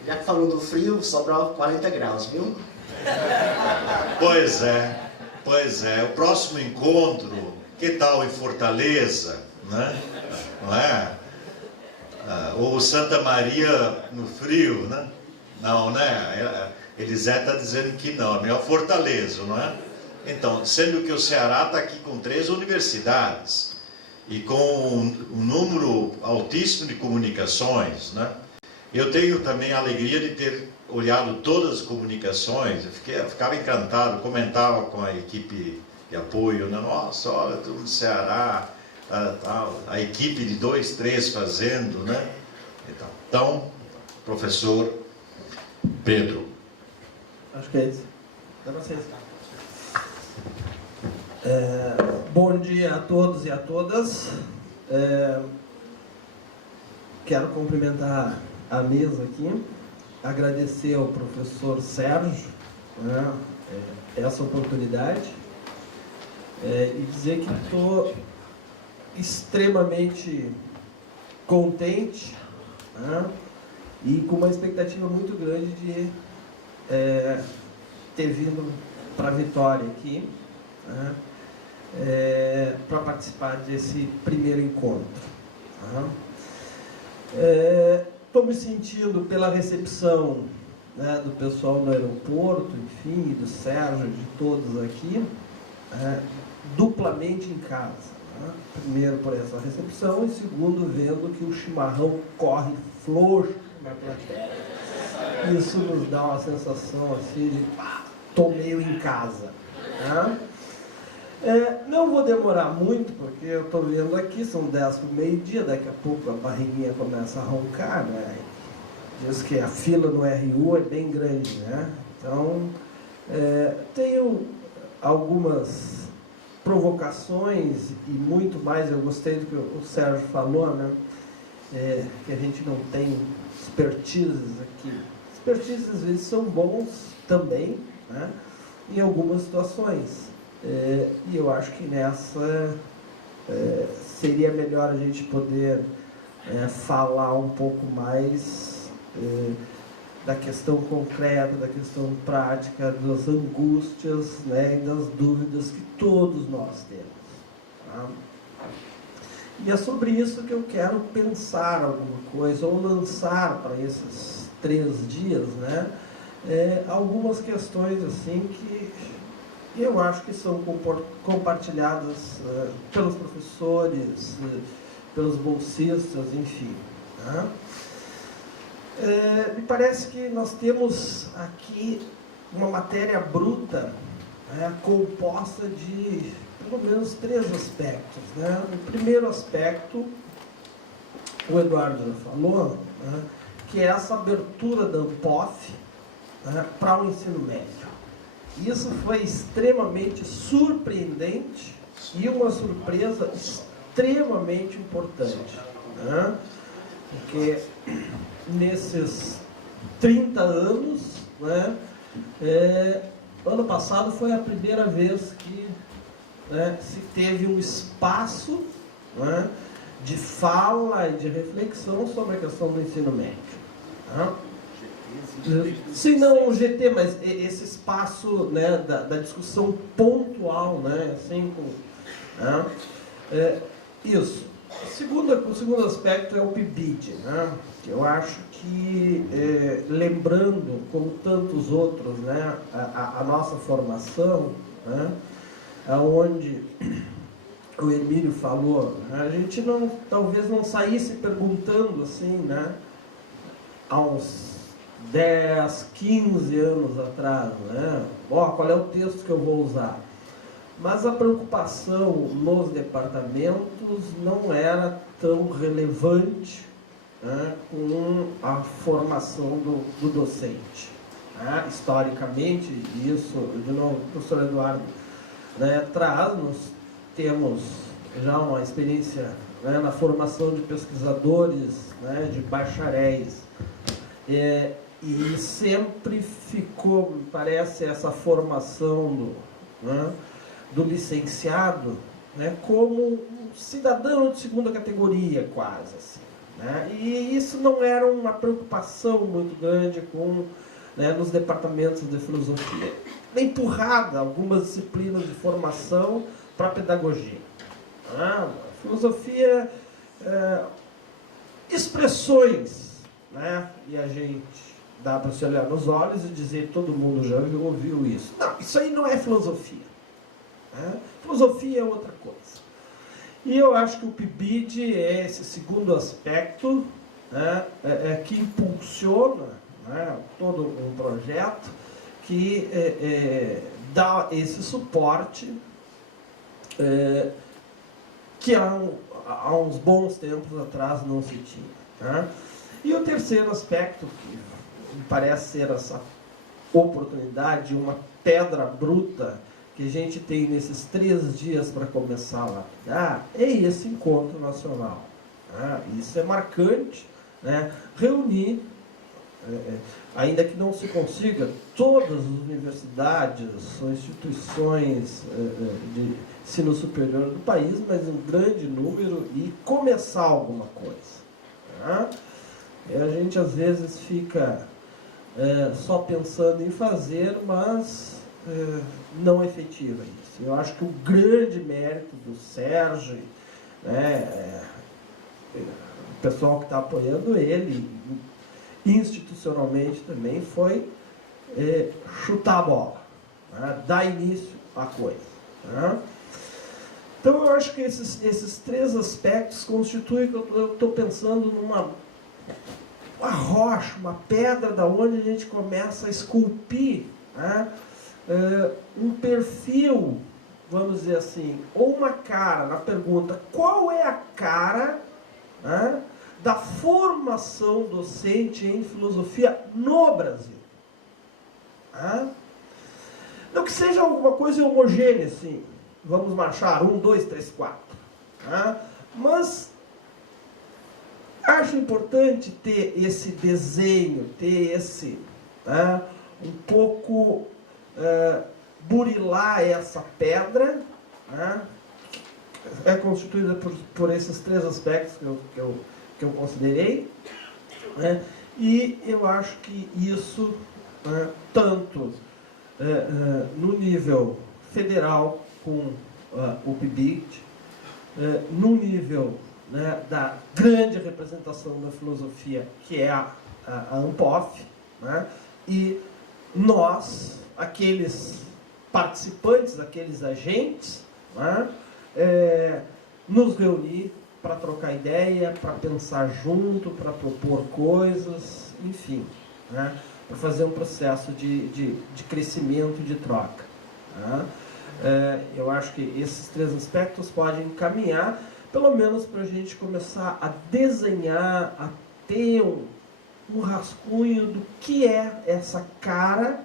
Já que falou do frio, Sobral 40 graus, viu? Pois é. O próximo encontro, que tal em Fortaleza, né? Não é? Ou Santa Maria no frio, né? Não, né? Elisé está dizendo que não, é melhor Fortaleza, não é? Então, sendo que o Ceará está aqui com 3 universidades e com um número altíssimo de comunicações, né? Eu tenho também a alegria de ter olhado todas as comunicações, eu ficava encantado, comentava com a equipe de apoio, né? Nossa, olha, tudo do Ceará, a equipe de 2, 3 fazendo, né? Então, professor Pedro. Acho que é isso. Dá pra vocês. Bom dia a todos e a todas. Quero cumprimentar a mesa aqui, agradecer ao professor Sérgio, né, essa oportunidade e dizer que estou extremamente contente, né, e com uma expectativa muito grande de ter vindo para Vitória aqui, né, para participar desse primeiro encontro. Estou me sentindo, pela recepção, né, do pessoal do aeroporto, enfim, do Sérgio, de todos aqui, duplamente em casa. Né? Primeiro por essa recepção e segundo vendo que o chimarrão corre frouxo na plateia. Isso nos dá uma sensação assim de estou meio em casa. Né? Não vou demorar muito, porque eu estou vendo aqui, são 10 para o meio-dia, daqui a pouco a barriguinha começa a roncar, né? Diz que a fila no RU é bem grande, né? Então, tenho algumas provocações e muito mais, eu gostei do que o Sérgio falou, né? Que a gente não tem expertises aqui. Expertises às vezes são bons também, né? Em algumas situações. E eu acho que nessa seria melhor a gente poder falar um pouco mais da questão concreta, da questão prática, das angústias, né, e das dúvidas que todos nós temos. Tá? E é sobre isso que eu quero pensar alguma coisa, ou lançar para esses 3 dias, né, algumas questões assim que eu acho que são compartilhadas pelos professores, pelos bolsistas, enfim. Né? Me parece que nós temos aqui uma matéria bruta, né, composta de pelo menos 3 aspectos. Né? O primeiro aspecto, o Eduardo já falou, né, que é essa abertura da ANPOF, né, para o ensino médio. Isso foi extremamente surpreendente e uma surpresa extremamente importante, né? Porque nesses 30 anos, né, ano passado foi a primeira vez que, né, se teve um espaço, né, de fala e de reflexão sobre a questão do ensino médio. Né? Sim, não o GT, mas esse espaço, né, da discussão pontual, né, assim, isso. O segundo aspecto é o PIBID, né, que eu acho que, lembrando, como tantos outros, né, a nossa formação, né, onde o Emílio falou, né, a gente talvez não saísse perguntando assim, né, há uns 10, 15 anos atrás, né? Qual é o texto que eu vou usar? Mas a preocupação nos departamentos não era tão relevante, né, com a formação do docente. Né? Historicamente, isso, de novo, o professor Eduardo, né, traz, nós temos já uma experiência, né, na formação de pesquisadores, né, de bacharéis. E sempre ficou, me parece, essa formação do licenciado né, como um cidadão de segunda categoria, quase assim, né? E isso não era uma preocupação muito grande com, né, nos departamentos de filosofia. Empurrada algumas disciplinas de formação para a pedagogia. A filosofia, expressões, né? E a gente dá para se olhar nos olhos e dizer todo mundo já ouviu isso. Não, isso aí não é filosofia. Né? Filosofia é outra coisa. E eu acho que o PIBID é esse segundo aspecto, né, que impulsiona, né, todo um projeto que dá esse suporte que há uns bons tempos atrás não se tinha. Né? E o terceiro aspecto, que me parece ser essa oportunidade, uma pedra bruta que a gente tem nesses 3 dias para começar a lapidar, é esse encontro nacional. Né? Isso é marcante, né? Reunir, ainda que não se consiga todas as universidades ou instituições de ensino superior do país, mas um grande número, e começar alguma coisa. Né? E a gente às vezes fica só pensando em fazer, mas não efetiva isso. Eu acho que o grande mérito do Sérgio, né, o pessoal que está apoiando ele, institucionalmente também, foi chutar a bola, né, dar início à coisa. Né? Então eu acho que esses 3 aspectos constituem que eu estou pensando numa rocha, uma pedra da onde a gente começa a esculpir, né, um perfil, vamos dizer assim, ou uma cara, na pergunta, qual é a cara, né, da formação docente em filosofia no Brasil? Né? Não que seja alguma coisa homogênea, assim, vamos marchar 1, 2, 3, 4. Né? Mas acho importante ter esse desenho, ter esse, né, um pouco burilar essa pedra, né, é constituída por esses 3 aspectos que eu considerei, né, e eu acho que isso, tanto no nível federal com o PIBID, no nível, né, da grande representação da filosofia, que é a ANPOF, né, e nós, aqueles participantes, aqueles agentes, né, nos reunir para trocar ideia, para pensar junto, para propor coisas, enfim, né, para fazer um processo de crescimento, de troca. Né. Eu acho que esses 3 aspectos podem caminhar, pelo menos para a gente começar a desenhar, a ter um rascunho do que é essa cara,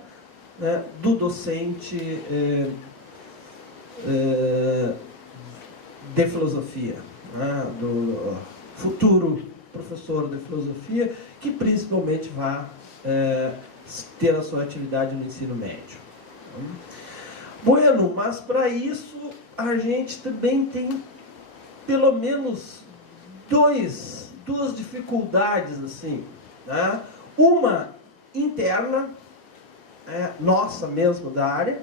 né, do docente de filosofia, né, do futuro professor de filosofia, que principalmente vai ter a sua atividade no ensino médio. Bueno, mas para isso a gente também tem pelo menos duas dificuldades, assim, né? Uma interna, nossa mesmo da área,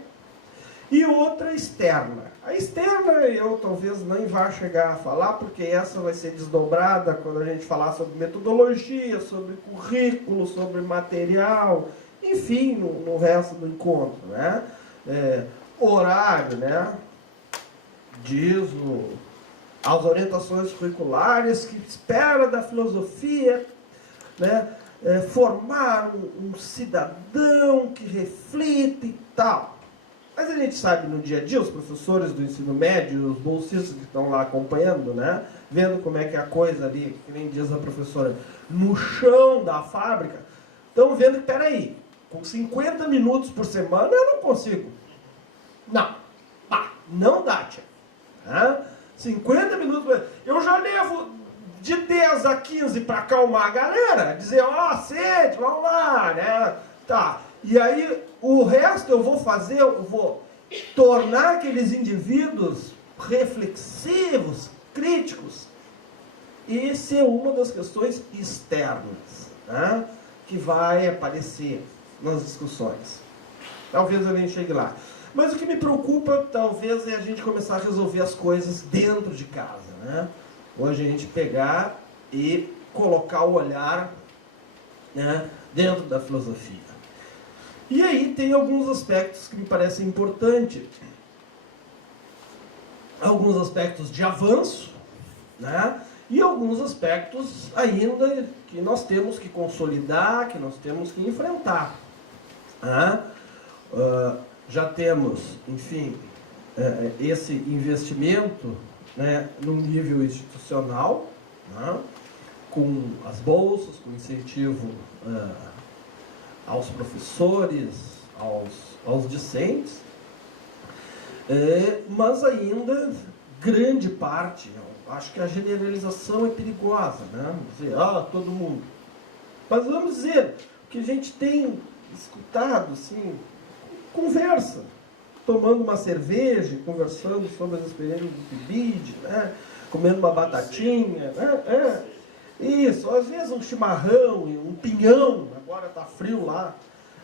e outra externa. A externa eu talvez nem vá chegar a falar, porque essa vai ser desdobrada quando a gente falar sobre metodologia, sobre currículo, sobre material, enfim, no resto do encontro, né? Horário, né? Diz as orientações curriculares que espera da filosofia, né, formar um cidadão que reflita e tal. Mas a gente sabe no dia a dia, os professores do ensino médio, os bolsistas que estão lá acompanhando, né, vendo como é que é a coisa ali, que nem diz a professora, no chão da fábrica, estão vendo que, peraí, com 50 minutos por semana eu não consigo. Não dá, tia. 50 minutos, eu já levo de 10 a 15 para acalmar a galera, dizer, sede, vamos lá, né? Tá. E aí, o resto eu vou tornar aqueles indivíduos reflexivos, críticos. Essa é uma das questões externas, né, que vai aparecer nas discussões. Talvez eu nem chegue lá. Mas o que me preocupa, talvez, é a gente começar a resolver as coisas dentro de casa, né? Hoje a gente pegar e colocar o olhar, né, dentro da filosofia. E aí tem alguns aspectos que me parecem importantes. Alguns aspectos de avanço, né? E alguns aspectos ainda que nós temos que consolidar, que nós temos que enfrentar. Né? Já temos, enfim, esse investimento, né, no nível institucional, né, com as bolsas, com incentivo aos professores, aos discentes, mas ainda grande parte, acho que a generalização é perigosa, né? Dizer, todo mundo. Mas vamos dizer, o que a gente tem escutado, assim, conversa, tomando uma cerveja, conversando sobre as experiências do PIBID, né? Comendo uma batatinha, né? Isso, às vezes um chimarrão, um pinhão, agora está frio lá,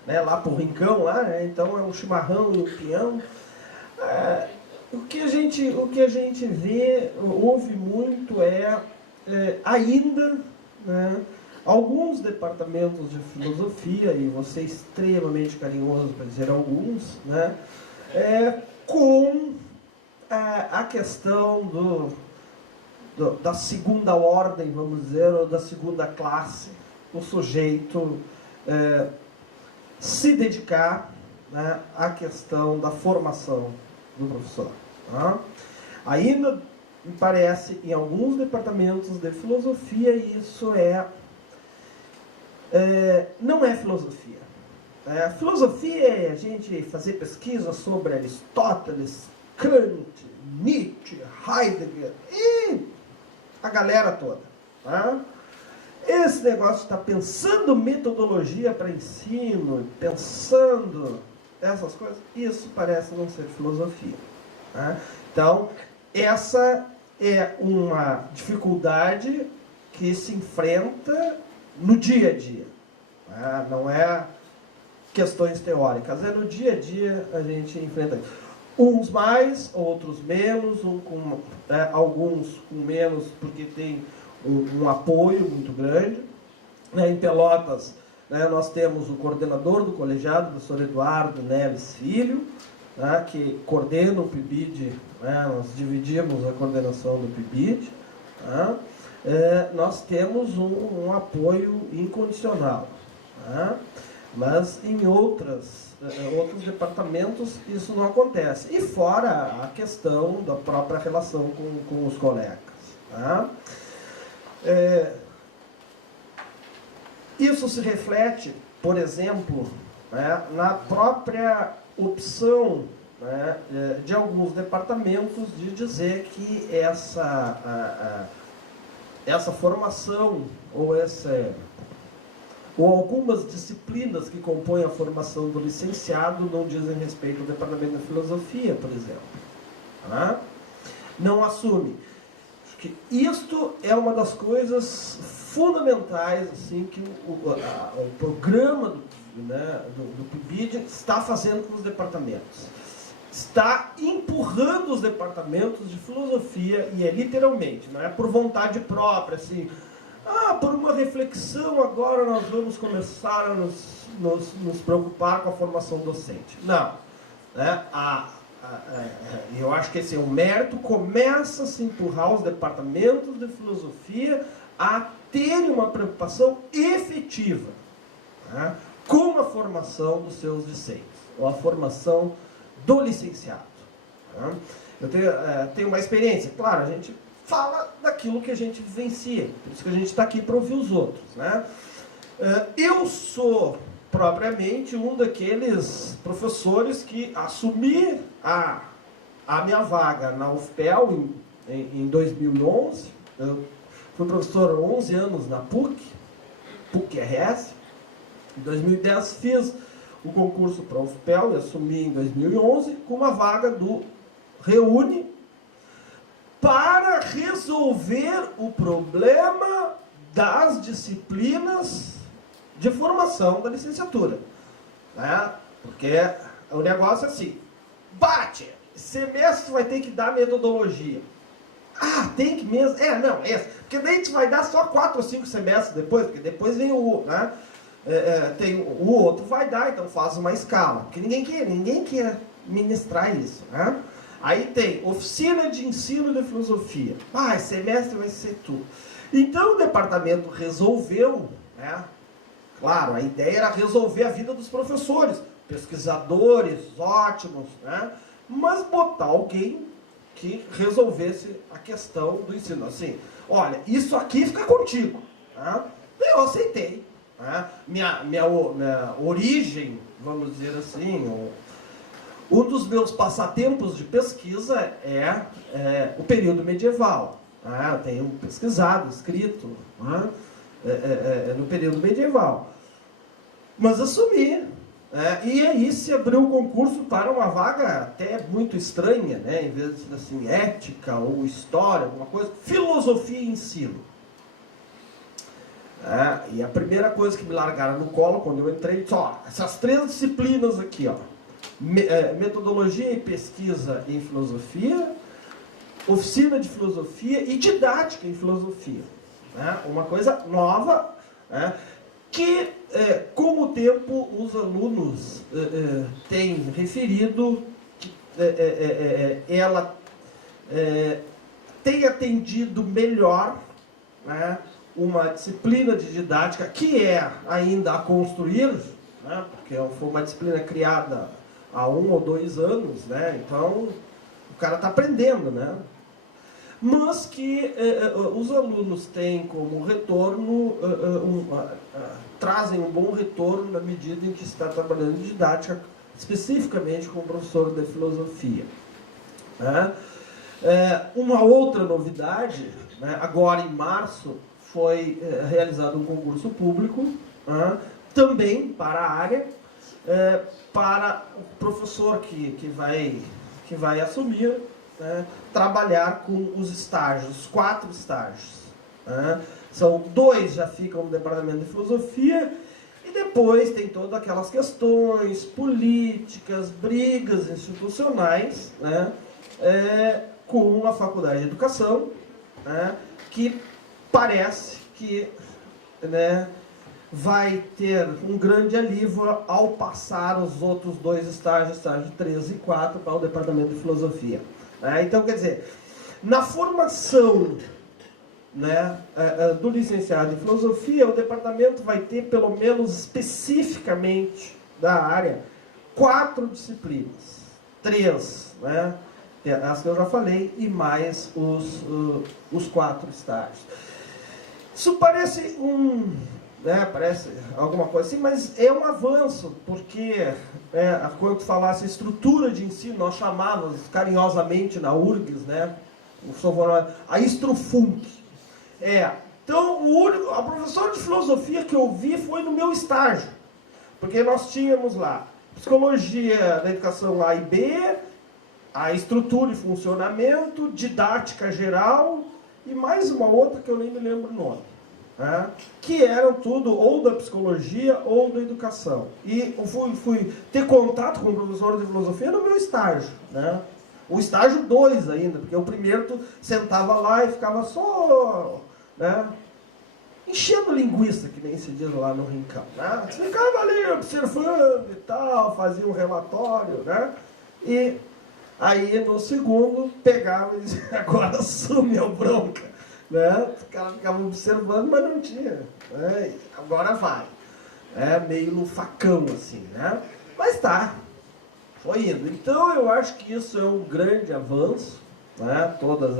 né? Lá pro Rincão, lá, né? Então é um chimarrão e um pinhão. O que a gente vê, ouve muito ainda, né, alguns departamentos de filosofia, e vou ser extremamente carinhoso para dizer alguns, né, com a questão da segunda ordem, vamos dizer, ou da segunda classe, o sujeito se dedicar, né, à questão da formação do professor. Tá? Ainda me parece, em alguns departamentos de filosofia, isso não é filosofia. Filosofia é a gente fazer pesquisa sobre Aristóteles, Kant, Nietzsche, Heidegger e a galera toda. Tá? Esse negócio de estar pensando metodologia para ensino, pensando essas coisas, isso parece não ser filosofia. Né? Então, essa é uma dificuldade que se enfrenta no dia a dia. Né? Não é questões teóricas, é no dia a dia a gente enfrenta isso. Uns mais, outros menos, alguns com menos porque tem um apoio muito grande. Em Pelotas, nós temos o coordenador do colegiado, o professor Eduardo Neves Filho, que coordena o PIBID, nós dividimos a coordenação do PIBID. Nós temos um apoio incondicional. Mas em outros departamentos isso não acontece. E fora a questão da própria relação com os colegas. Isso se reflete, por exemplo, na própria opção de alguns departamentos de dizer que essa formação ou algumas disciplinas que compõem a formação do licenciado não dizem respeito ao departamento de filosofia, por exemplo. Não assume. Isto é uma das coisas fundamentais assim, que o programa do PIBID está fazendo com os departamentos. Está empurrando os departamentos de filosofia, e literalmente, não é por vontade própria, assim, por uma reflexão agora nós vamos começar a nos preocupar com a formação docente. Não. Eu acho que esse é um mérito, começa a se empurrar os departamentos de filosofia a terem uma preocupação efetiva com a formação dos seus discentes, ou a formação do licenciado. Eu tenho uma experiência, claro, a gente fala daquilo que a gente vivencia, por isso que a gente está aqui para ouvir os outros. Eu sou propriamente um daqueles professores que assumi a minha vaga na UFPEL em 2011. Eu fui professor há 11 anos na PUC-RS. Em 2010 fiz o concurso para a UFPEL e assumi em 2011 com uma vaga do Reúne, resolver o problema das disciplinas de formação da licenciatura. Né? Porque o negócio é assim, bate, semestre vai ter que dar metodologia. Ah, tem que mesmo? Não, porque daí a gente vai dar só 4 ou 5 semestres depois, porque depois vem o, né? Tem o outro vai dar, então faz uma escala. Porque ninguém quer ministrar isso, né? Aí tem oficina de ensino de filosofia. Ah, esse semestre vai ser tudo. Então o departamento resolveu, né? Claro, a ideia era resolver a vida dos professores, pesquisadores ótimos, né? Mas botar alguém que resolvesse a questão do ensino. Assim, olha, isso aqui fica contigo. Né? Eu aceitei. Né? Minha origem, vamos dizer assim, um dos meus passatempos de pesquisa é o período medieval. Né? Eu tenho pesquisado, escrito, né? No período medieval. Mas assumi. E aí se abriu o concurso para uma vaga até muito estranha, né? Em vez de assim, ética ou história, alguma coisa, filosofia e ensino. E a primeira coisa que me largaram no colo quando eu entrei, disse, ó, essas 3 disciplinas aqui, ó, metodologia e pesquisa em filosofia, oficina de filosofia e didática em filosofia. Né? Uma coisa nova, né? Que, com o tempo, os alunos têm referido que ela tem atendido melhor, né, uma disciplina de didática que é ainda a construir, né, porque foi uma disciplina criada há 1 ou 2 anos, né, então o cara está aprendendo, né? Mas que os alunos têm como retorno, trazem um bom retorno na medida em que está trabalhando em didática, especificamente com o professor de filosofia. Né? Uma outra novidade, né, agora em março, foi realizado um concurso público, também para a área, para o professor que vai assumir, trabalhar com os estágios, 4 estágios. São 2 já ficam no departamento de filosofia e depois tem todas aquelas questões políticas, brigas institucionais, né, com a faculdade de educação, né, que parece que, né, vai ter um grande alívio ao passar os outros 2 estágios, estágio 3 e 4, para o departamento de filosofia. Então, quer dizer, na formação, né, do licenciado em filosofia, o departamento vai ter, pelo menos especificamente da área, 4 disciplinas. 3, né, as que eu já falei, e mais os 4 estágios. Isso parece parece alguma coisa assim, mas é um avanço, porque quando falasse estrutura de ensino, nós chamávamos carinhosamente na URGS, né, a Estrufunk. Então, a professora de filosofia que eu vi foi no meu estágio, porque nós tínhamos lá psicologia da educação A e B, a estrutura e funcionamento, didática geral e mais uma outra que eu nem me lembro o nome. Que eram tudo ou da psicologia ou da educação. E eu fui ter contato com o professor de filosofia no meu estágio. Né? O estágio 2 ainda, porque o primeiro tu sentava lá e ficava só, né, enchendo linguiça, que nem se diz lá no Rincão. Né? Você ficava ali observando e tal, fazia um relatório, né? E aí no segundo pegava e dizia, agora assume a bronca. Né? Os caras ficavam observando, mas não tinha. Né? Agora vai. Meio no facão, assim. Né? Mas tá. Foi indo. Então eu acho que isso é um grande avanço, né? Todas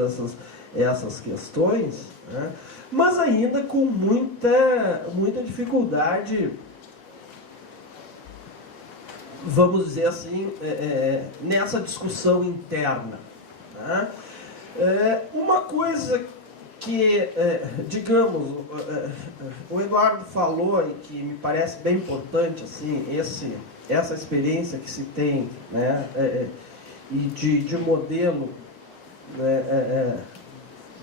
essas questões, né? Mas ainda com muita dificuldade, vamos dizer assim, nessa discussão interna. Né? Uma coisa que, digamos, o Eduardo falou e que me parece bem importante, assim, essa experiência que se tem, né, e de modelo, né,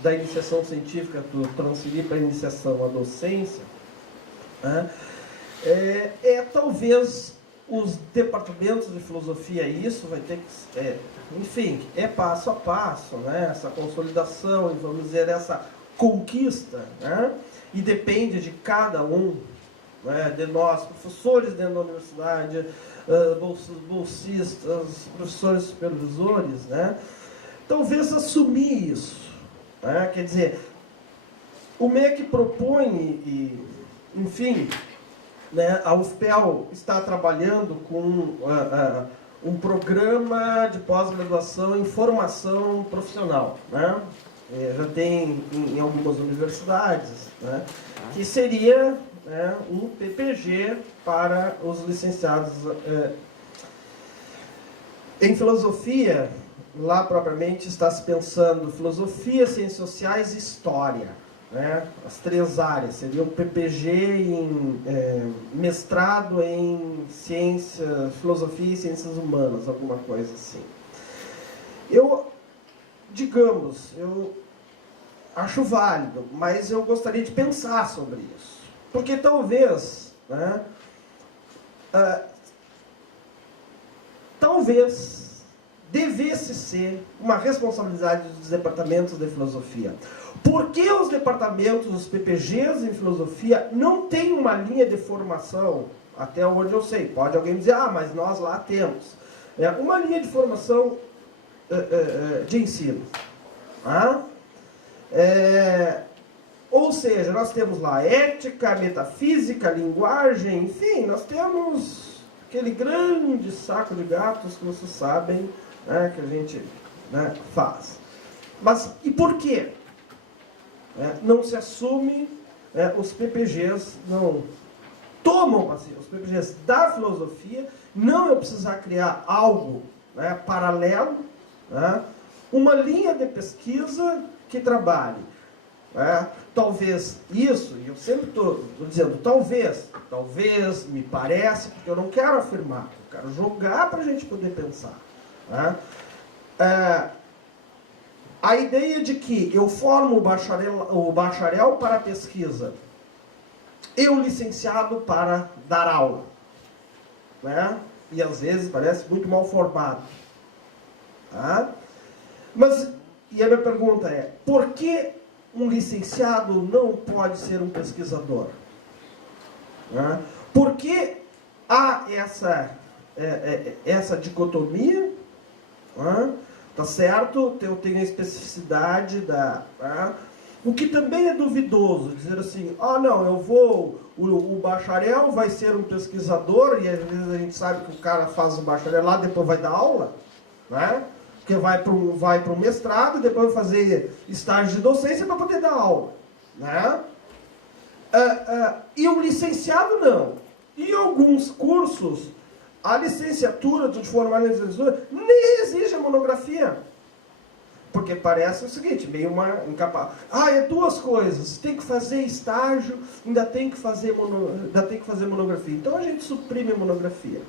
da iniciação científica, transferir para a iniciação à docência, né, talvez os departamentos de filosofia, isso vai ter que, enfim, é passo a passo, né, essa consolidação, e vamos dizer, essa conquista, né, e depende de cada um, né, de nós, professores dentro da universidade, bolsistas, professores supervisores, né, talvez assumir isso, né, quer dizer, o MEC propõe, enfim, né, a UFPEL está trabalhando com um programa de pós-graduação em formação profissional, né? Já tem em algumas universidades, né? Que seria, né, um PPG para os licenciados em filosofia. Lá propriamente está se pensando filosofia, ciências sociais e história, né? As 3 áreas seriam PPG em mestrado em ciências, filosofia e ciências humanas, alguma coisa assim. Eu acho válido, mas eu gostaria de pensar sobre isso, porque talvez, né, talvez devesse ser uma responsabilidade dos departamentos de filosofia. Por que os departamentos, os PPGs em filosofia, não têm uma linha de formação, até onde eu sei? Pode alguém dizer, mas nós lá temos. Uma linha de formação de ensino. Ou seja, nós temos lá ética, metafísica, linguagem, enfim, nós temos aquele grande saco de gatos que vocês sabem, né, que a gente, né, faz. Mas, e por quê? Não se assume, os PPGs não tomam, assim, os PPGs da filosofia, não é precisar criar algo, né, paralelo, né, uma linha de pesquisa que trabalhe. Talvez isso, e eu sempre estou dizendo talvez, me parece, porque eu não quero afirmar, eu quero jogar para a gente poder pensar. A ideia de que eu formo o bacharel para a pesquisa e o licenciado para dar aula, né? E às vezes parece muito mal formado. Mas, e a minha pergunta é, por que um licenciado não pode ser um pesquisador? Por que há essa dicotomia? Tá certo? Eu tenho a especificidade o que também é duvidoso, dizer assim, não, o bacharel vai ser um pesquisador, e às vezes a gente sabe que o cara faz o bacharelado, depois vai dar aula, né? Porque vai para o mestrado, depois vai fazer estágio de docência para poder dar aula, né? E o licenciado não. E alguns cursos, a licenciatura, de formar em licenciatura, nem exige a monografia. Porque parece o seguinte, meio uma incapaz. É 2 coisas, tem que fazer estágio, ainda tem que fazer monografia. Então a gente suprime a monografia.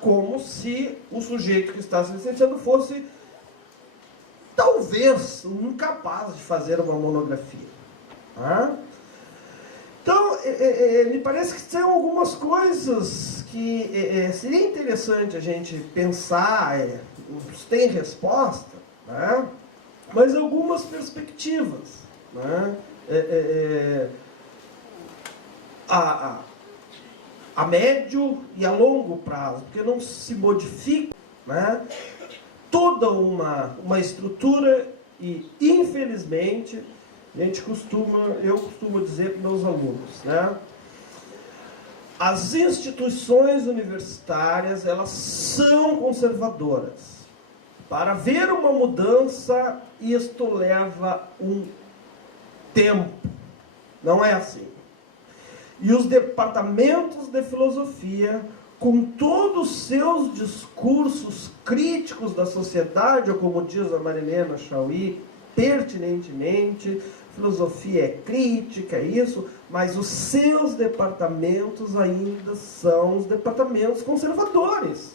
Como se o sujeito que está se licenciando fosse, talvez, incapaz de fazer uma monografia. Então, me parece que são algumas coisas que seria interessante a gente pensar, tem resposta, né? Mas algumas perspectivas. Né? A médio e a longo prazo, porque não se modifica, né, toda uma estrutura e, infelizmente, eu costumo dizer para meus alunos, né, as instituições universitárias, elas são conservadoras. Para haver uma mudança, isto leva um tempo. Não é assim. E os departamentos de filosofia, com todos os seus discursos críticos da sociedade, ou como diz a Marilena Chauí, pertinentemente, filosofia é crítica, isso, mas os seus departamentos ainda são os departamentos conservadores.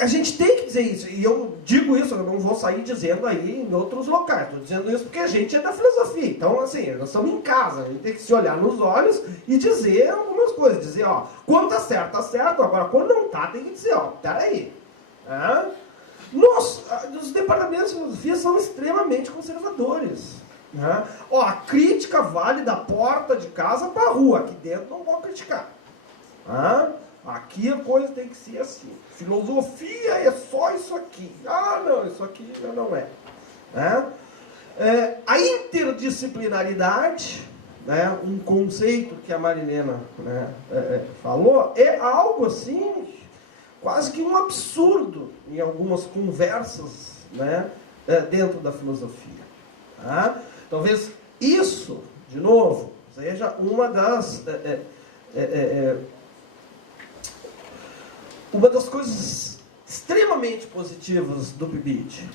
a gente tem que dizer isso, e eu digo isso, eu não vou sair dizendo aí em outros locais, estou dizendo isso porque a gente é da filosofia, então assim, nós estamos em casa, a gente tem que se olhar nos olhos e dizer algumas coisas, dizer, ó, quando tá certo, agora quando não tá, tem que dizer, ó, peraí, os departamentos de filosofia são extremamente conservadores, ó, a crítica vale da porta de casa para a rua, aqui dentro não vou criticar, aqui a coisa tem que ser assim. Filosofia é só isso aqui. Ah, não, isso aqui já não é. A interdisciplinaridade, um conceito que a Marilena falou, é algo assim, quase que um absurdo em algumas conversas dentro da filosofia. Talvez isso, de novo, seja uma das... uma das coisas extremamente positivas do PIBID.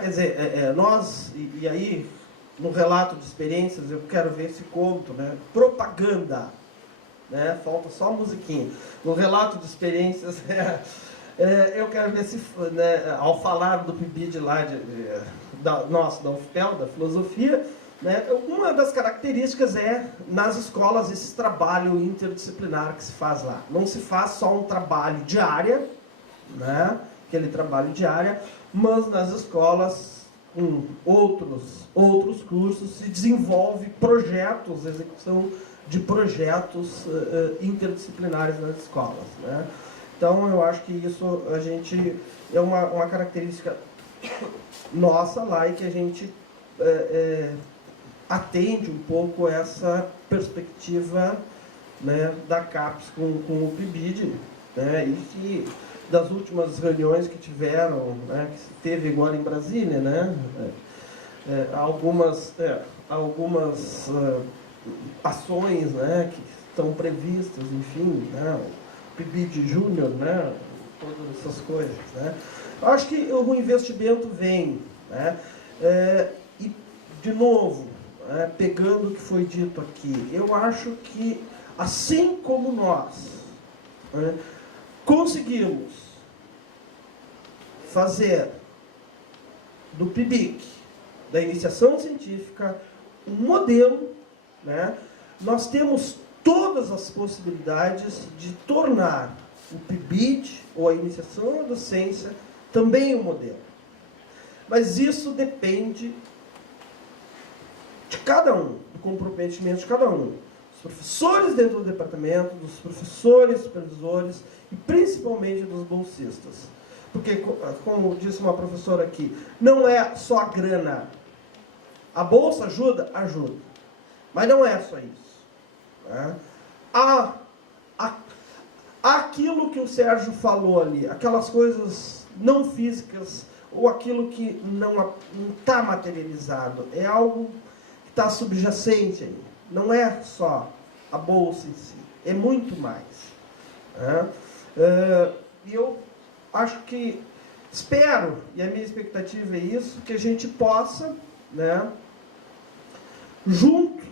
Quer dizer, nós, e aí, no relato de experiências, eu quero ver esse conto, propaganda, falta só a musiquinha. No relato de experiências, eu quero ver se, ao falar do PIBID lá, da UFPEL, da filosofia, uma das características é, nas escolas, esse trabalho interdisciplinar que se faz lá. Não se faz só um trabalho de área, aquele trabalho de área, mas nas escolas, com outros cursos, se desenvolve projetos, execução de projetos interdisciplinares nas escolas. Então, eu acho que isso a gente é uma característica nossa lá e que a gente atende um pouco essa perspectiva da CAPES com o PIBID, e que das últimas reuniões que tiveram, que teve agora em Brasília, algumas ações que estão previstas, enfim, o PIBID Júnior, todas essas coisas. Eu acho que o investimento vem, e, de novo, pegando o que foi dito aqui, eu acho que, assim como nós conseguimos fazer do PIBIC, da iniciação científica, um modelo, nós temos todas as possibilidades de tornar o PIBID, ou a iniciação à docência, também um modelo. Mas isso depende de cada um, do comprometimento de cada um. Dos professores dentro do departamento, dos professores supervisores e principalmente dos bolsistas. Porque, como disse uma professora aqui, não é só a grana. A bolsa ajuda? Ajuda. Mas não é só isso. Há aquilo que o Sérgio falou ali, aquelas coisas não físicas, ou aquilo que não está materializado, é algo que está subjacente aí. Não é só a bolsa em si, é muito mais. E eu acho que, espero, e a minha expectativa é isso, que a gente possa, junto,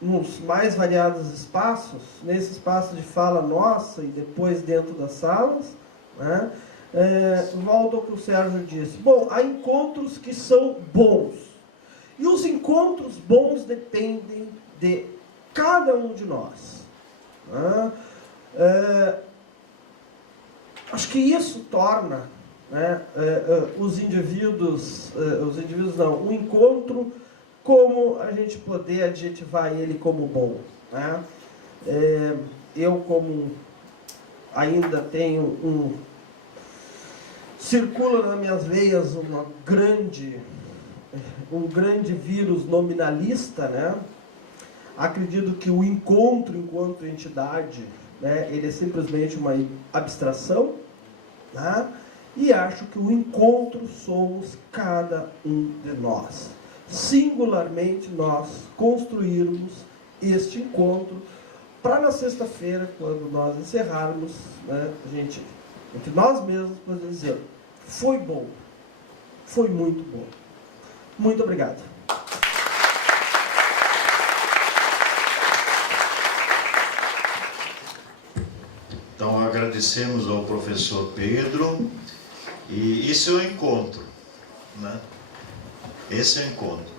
nos mais variados espaços, nesse espaço de fala nossa e depois dentro das salas, volta ao que o Sérgio disse. Bom, há encontros que são bons. E os encontros bons dependem de cada um de nós. Acho que isso torna os indivíduos não, o encontro, como a gente poder adjetivar ele como bom. Eu, como ainda tenho circula nas minhas veias um grande vírus nominalista, acredito que o encontro enquanto entidade, ele é simplesmente uma abstração, e acho que o encontro somos cada um de nós. Singularmente nós construirmos este encontro para na sexta-feira, quando nós encerrarmos, a gente, entre nós mesmos, podemos dizer, foi bom, foi muito bom. Muito obrigado. Então agradecemos ao professor Pedro, e isso é o encontro, né? Esse é o encontro.